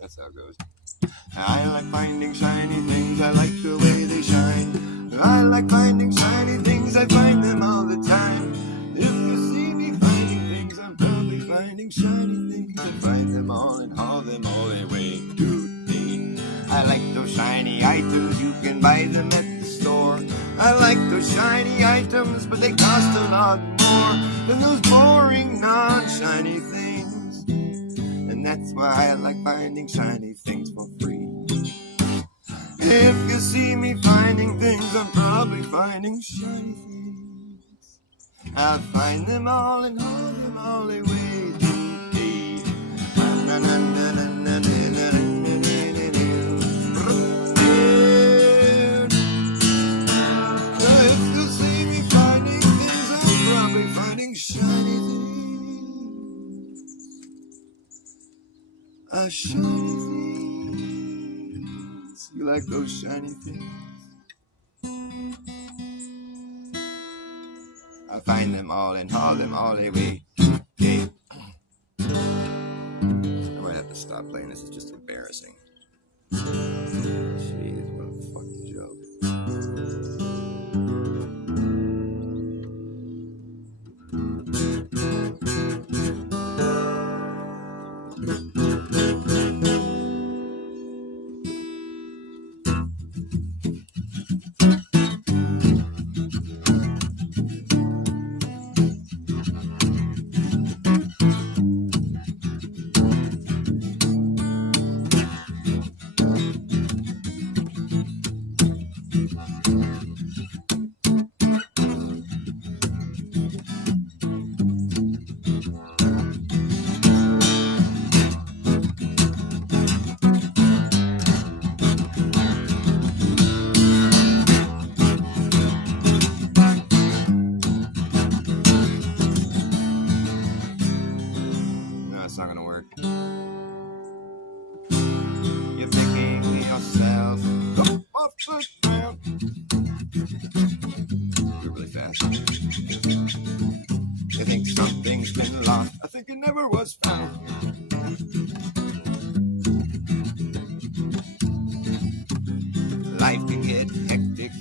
That's how it goes. I like finding shiny things, I like the way they shine. I like finding shiny things, I find them all the time. If you see me finding things, I'm probably finding shiny things. I find them all and haul them all away today. I like those shiny items, you can buy them at the store. I like those shiny items, but they cost a lot more than those boring, non-shiny things. And that's why I like finding shiny things for free. If you see me finding things, I'm probably finding shiny things. I'll find them all and haul them all away today. If you see me finding things, I'm probably finding shiny things. A shiny things. You like those shiny things? I find them all and haul them all away today. I might have to stop playing. This is just embarrassing. Jeez, what a fucking joke. It's not gonna work. You're making yourself go off the ground. You're really fast. You think something's been lost. I think it never was found. Life can get hectic.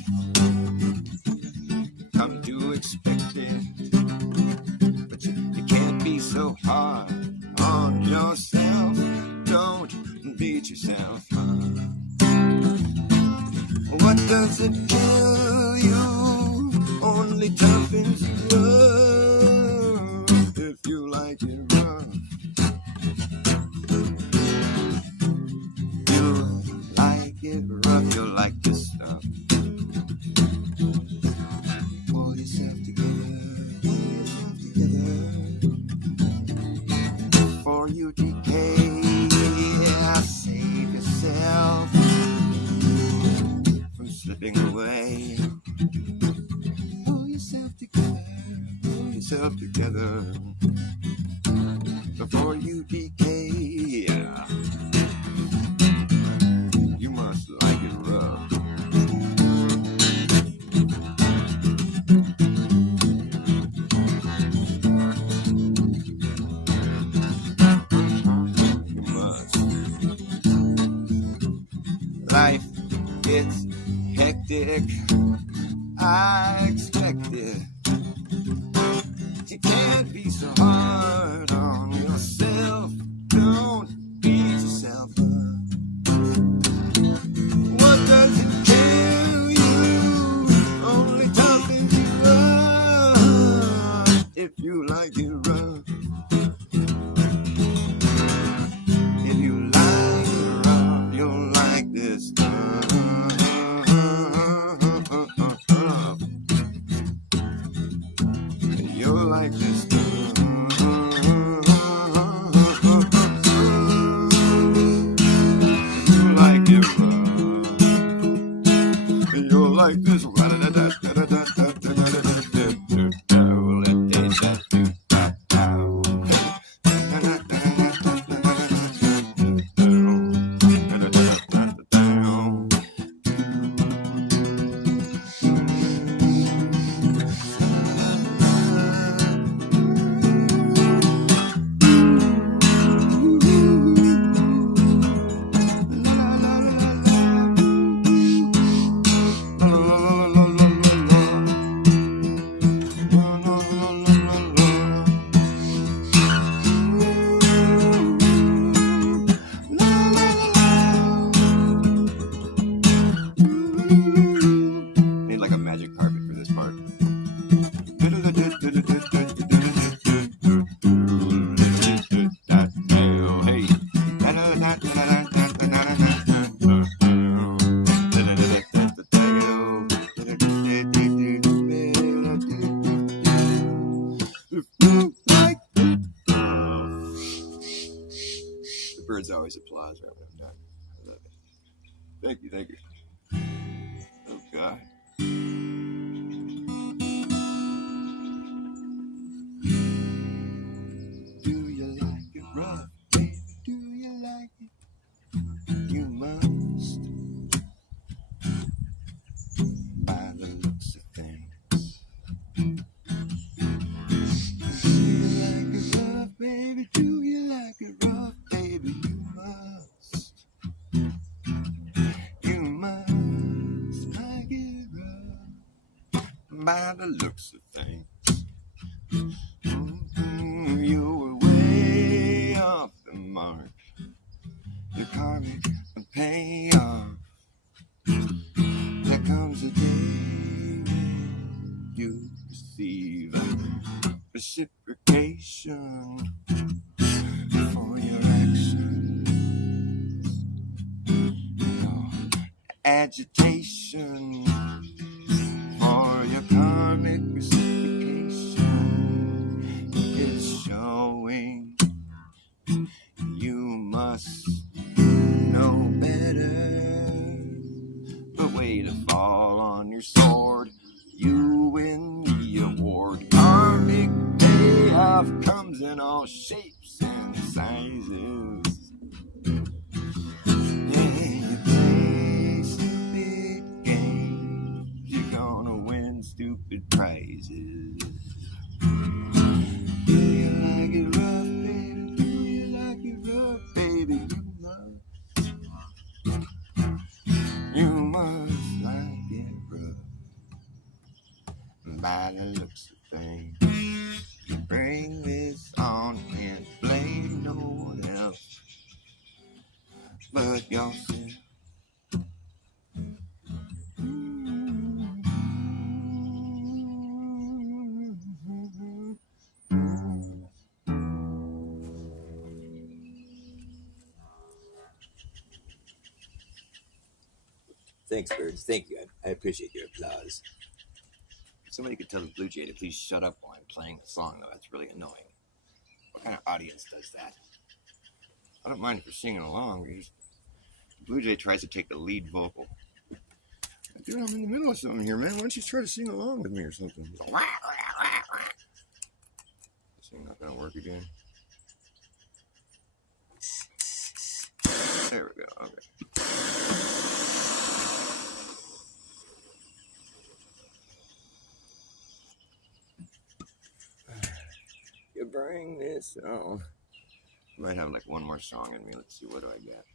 Come to expect it. But you can't be so hard on yourself. Don't beat yourself up. What does it kill you? Only toughens you up if you like it rough. You like it rough, you like this stuff. Pull yourself together, before you decay. Yeah, save yourself from slipping away. Pull yourself together before you decay. Yeah. You must like it rough. Life gets hectic, I expect it. You can't be so hard on yourself. Don't beat yourself up. What does it kill you? Only toughens you up if you like it rough. If you like it rough, you'll like this stuff. You'll like this stuff. You like it rough. You'll like this. nice applause right when I'm done. I love it. Thank you, thank you. Oh, God. Do you like it rough, baby? Do you like it? You must, by the looks of things. Do you like it rough, baby? Do you like it rough, baby? You must like it rough, by the looks of things. You were way off the mark. Your karmic payoff. There comes a day when you receive reciprocation for your actions, your agitation for your karmic reciprocation is showing. You must know better, but way to fall on your sword. You win the award. Karmic payoff comes in all shapes and sizes. Yeah, you play stupid games, you're gonna win stupid prizes. Do you like it rough, baby? Do you like it rough, baby? You must like it rough. By the looks of things, you bring this on and blame no one else but yourself. Thanks, birds. Thank you. I appreciate your applause. Somebody could tell the Blue Jay to please shut up while I'm playing the song, though. That's really annoying. What kind of audience does that? I don't mind if you're singing along. The Blue Jay tries to take the lead vocal. Dude, I'm in the middle of something here, man. Why don't you try to sing along with me or something? This thing not gonna work again. There we go. Okay. You bring this on. Might have like one more song in me. Let's see, what do I get?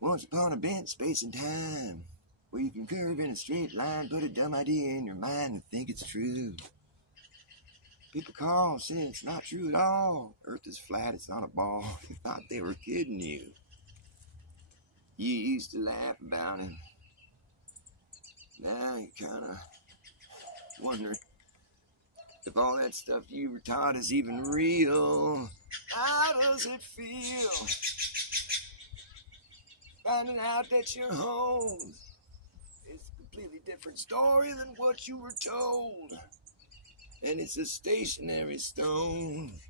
Once upon a bent space and time, where you can curve in a straight line, put a dumb idea in your mind and think it's true. People call, say it's not true at all. Earth is flat, it's not a ball. You thought they were kidding you. You used to laugh about it. Now you kinda wonder if all that stuff you were taught is even real. How does it feel finding out that your home is a completely different story than what you were told? And it's a stationary stone.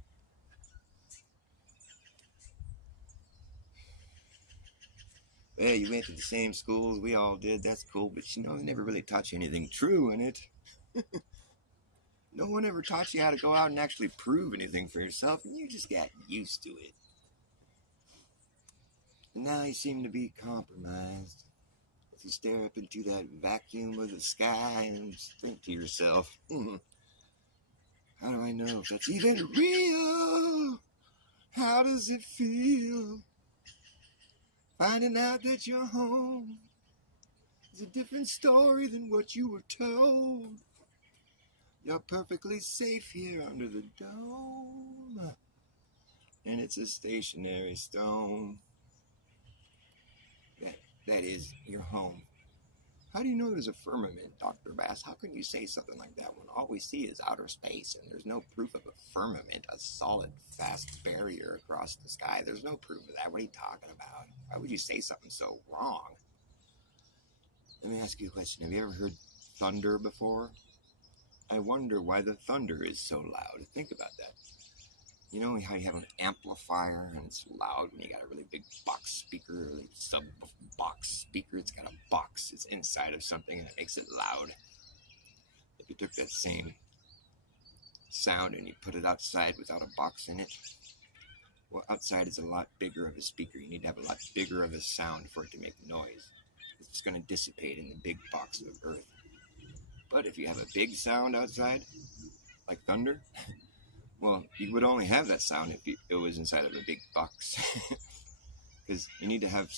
Well, you went to the same schools we all did. That's cool, but you know, they never really taught you anything true in it. No one ever taught you how to go out and actually prove anything for yourself, and you just got used to it. And now you seem to be compromised as you stare up into that vacuum of the sky and think to yourself, how do I know if that's even real? How does it feel finding out that your home is a different story than what you were told? You're perfectly safe here under the dome, and it's a stationary stone. That is your home. How do you know there's a firmament, Dr. Bass? How can you say something like that when all we see is outer space and there's no proof of a firmament, a solid, fast barrier across the sky? There's no proof of that. What are you talking about? Why would you say something so wrong? Let me ask you a question. Have you ever heard thunder before? I wonder why the thunder is so loud. Think about that. You know how you have an amplifier and it's loud when you got a really big box speaker or sub box speaker? It's got a box. It's inside of something and it makes it loud. If you took that same sound and you put it outside without a box in it, well, outside is a lot bigger of a speaker. You need to have a lot bigger of a sound for it to make noise. It's going to dissipate in the big box of Earth. But if you have a big sound outside, like thunder, well, you would only have that sound if it was inside of a big box. Because you need to have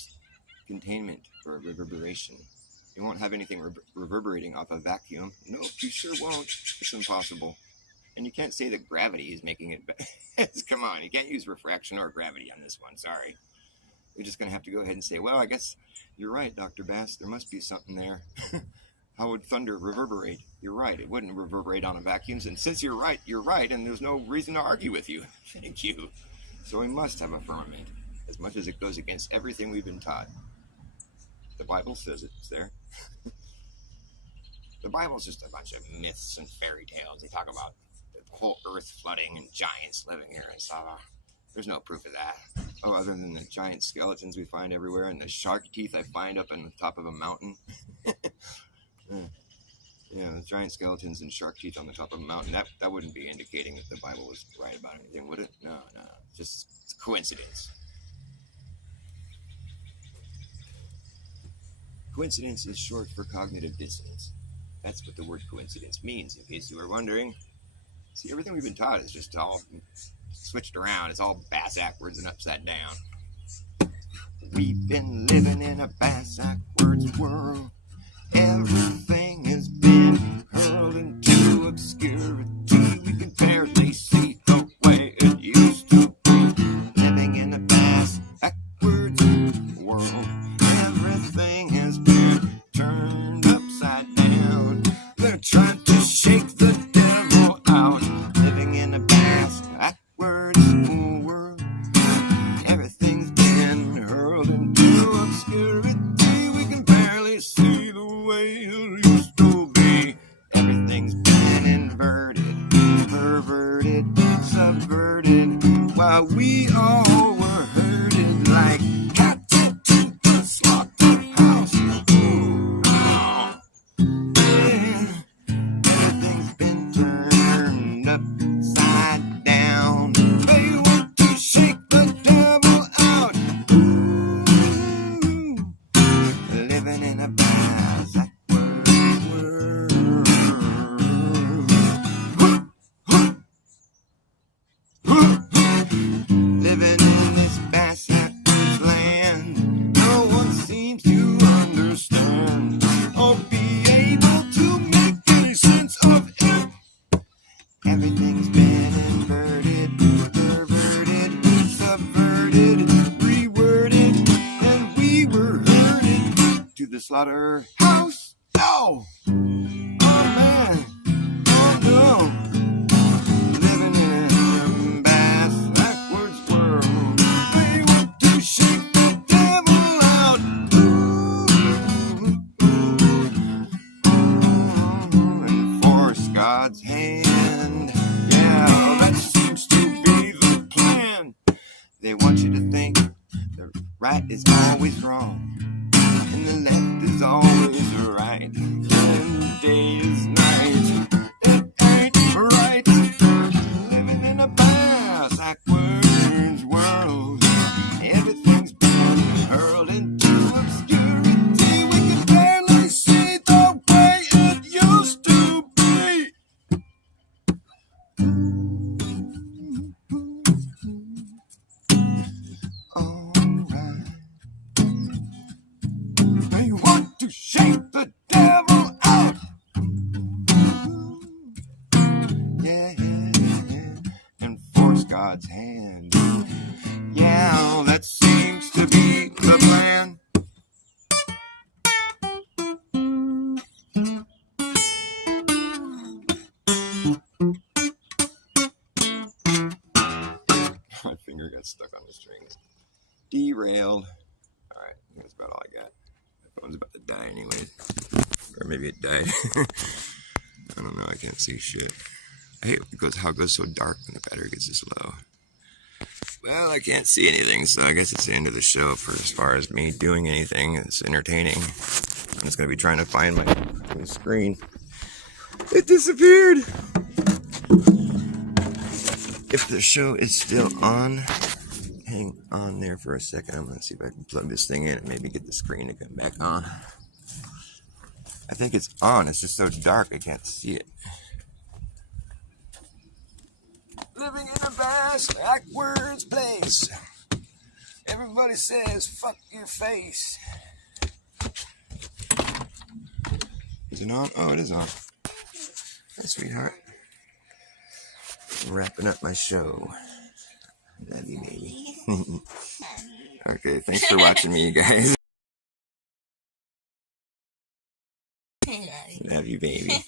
containment for reverberation. You won't have anything reverberating off a vacuum. Nope, you sure won't. It's impossible. And you can't say that gravity is making it better. Come on, you can't use refraction or gravity on this one, sorry. You're just going to have to go ahead and say, well, I guess you're right, Dr. Bass. There must be something there. How would thunder reverberate? You're right, it wouldn't reverberate on a vacuum. And since you're right, and there's no reason to argue with you. Thank you. So we must have a firmament, as much as it goes against everything we've been taught. The Bible says it's there. The Bible's just a bunch of myths and fairy tales. They talk about the whole earth flooding and giants living here and stuff. There's no proof of that. Oh, other than the giant skeletons we find everywhere and the shark teeth I find up on the top of a mountain. Yeah, the giant skeletons and shark teeth on the top of a mountain. That wouldn't be indicating that the Bible was right about anything, would it? No. Just it's coincidence. Coincidence is short for cognitive dissonance. That's what the word coincidence means, in case you were wondering. See, everything we've been taught is just all switched around. It's all bass-ackwards and upside down. We've been living in a bass-ackwards world. Everything has been hurled into obscurity. We can barely see the way it used to be. Living in a bass-ackwards world. Everything has been turned upside down. They're trying to shake the devil out. Living in a bass-ackwards world. Everything's been hurled into obscurity. We can barely see the way it used to be. Everything's been inverted, perverted, subverted, while we all were herded like cats into the slaughterhouse. Ooh, oh, yeah. Everything's been turned upside down. They want to shake the devil out. Ooh, living in a bass-ackwards world. Living in this bass-ackwards land, no one seems to understand or be able to make any sense of it. Everything's been inverted, perverted, subverted, reworded, and we were herded to the slaughterhouse. No! Oh man! Oh no! Living in a bass-ackwards world. They want to shake the devil out. And force God's hand. Yeah, that seems to be the plan. They want you to think the right is always wrong and the left is always right. And day is night. It ain't right. Living in a bass-ackwards world. Everything's been hurled into obscurity. We can barely see the way it used to be. Alright. They want to shake the devil out. Yeah. And force God's hand. Yeah, that seems to be the plan. My finger got stuck on the strings. Derailed. Alright, that's about all I got. My phone's about to die anyway. Or maybe it died. I don't know, I can't see shit. I hate how it goes so dark when the battery gets this low. Well, I can't see anything, so I guess it's the end of the show for as far as me doing anything that's entertaining. I'm just going to be trying to find my screen. It disappeared! If the show is still on, hang on there for a second. I'm going to see if I can plug this thing in and maybe get the screen to come back on. I think it's on. It's just so dark I can't see it. Living in a vast backwards place. Everybody says, fuck your face. Is it on? Oh, it is on. Hey, sweetheart. I'm wrapping up my show. Love you, baby. Okay, thanks for watching me, you guys. Love you, baby.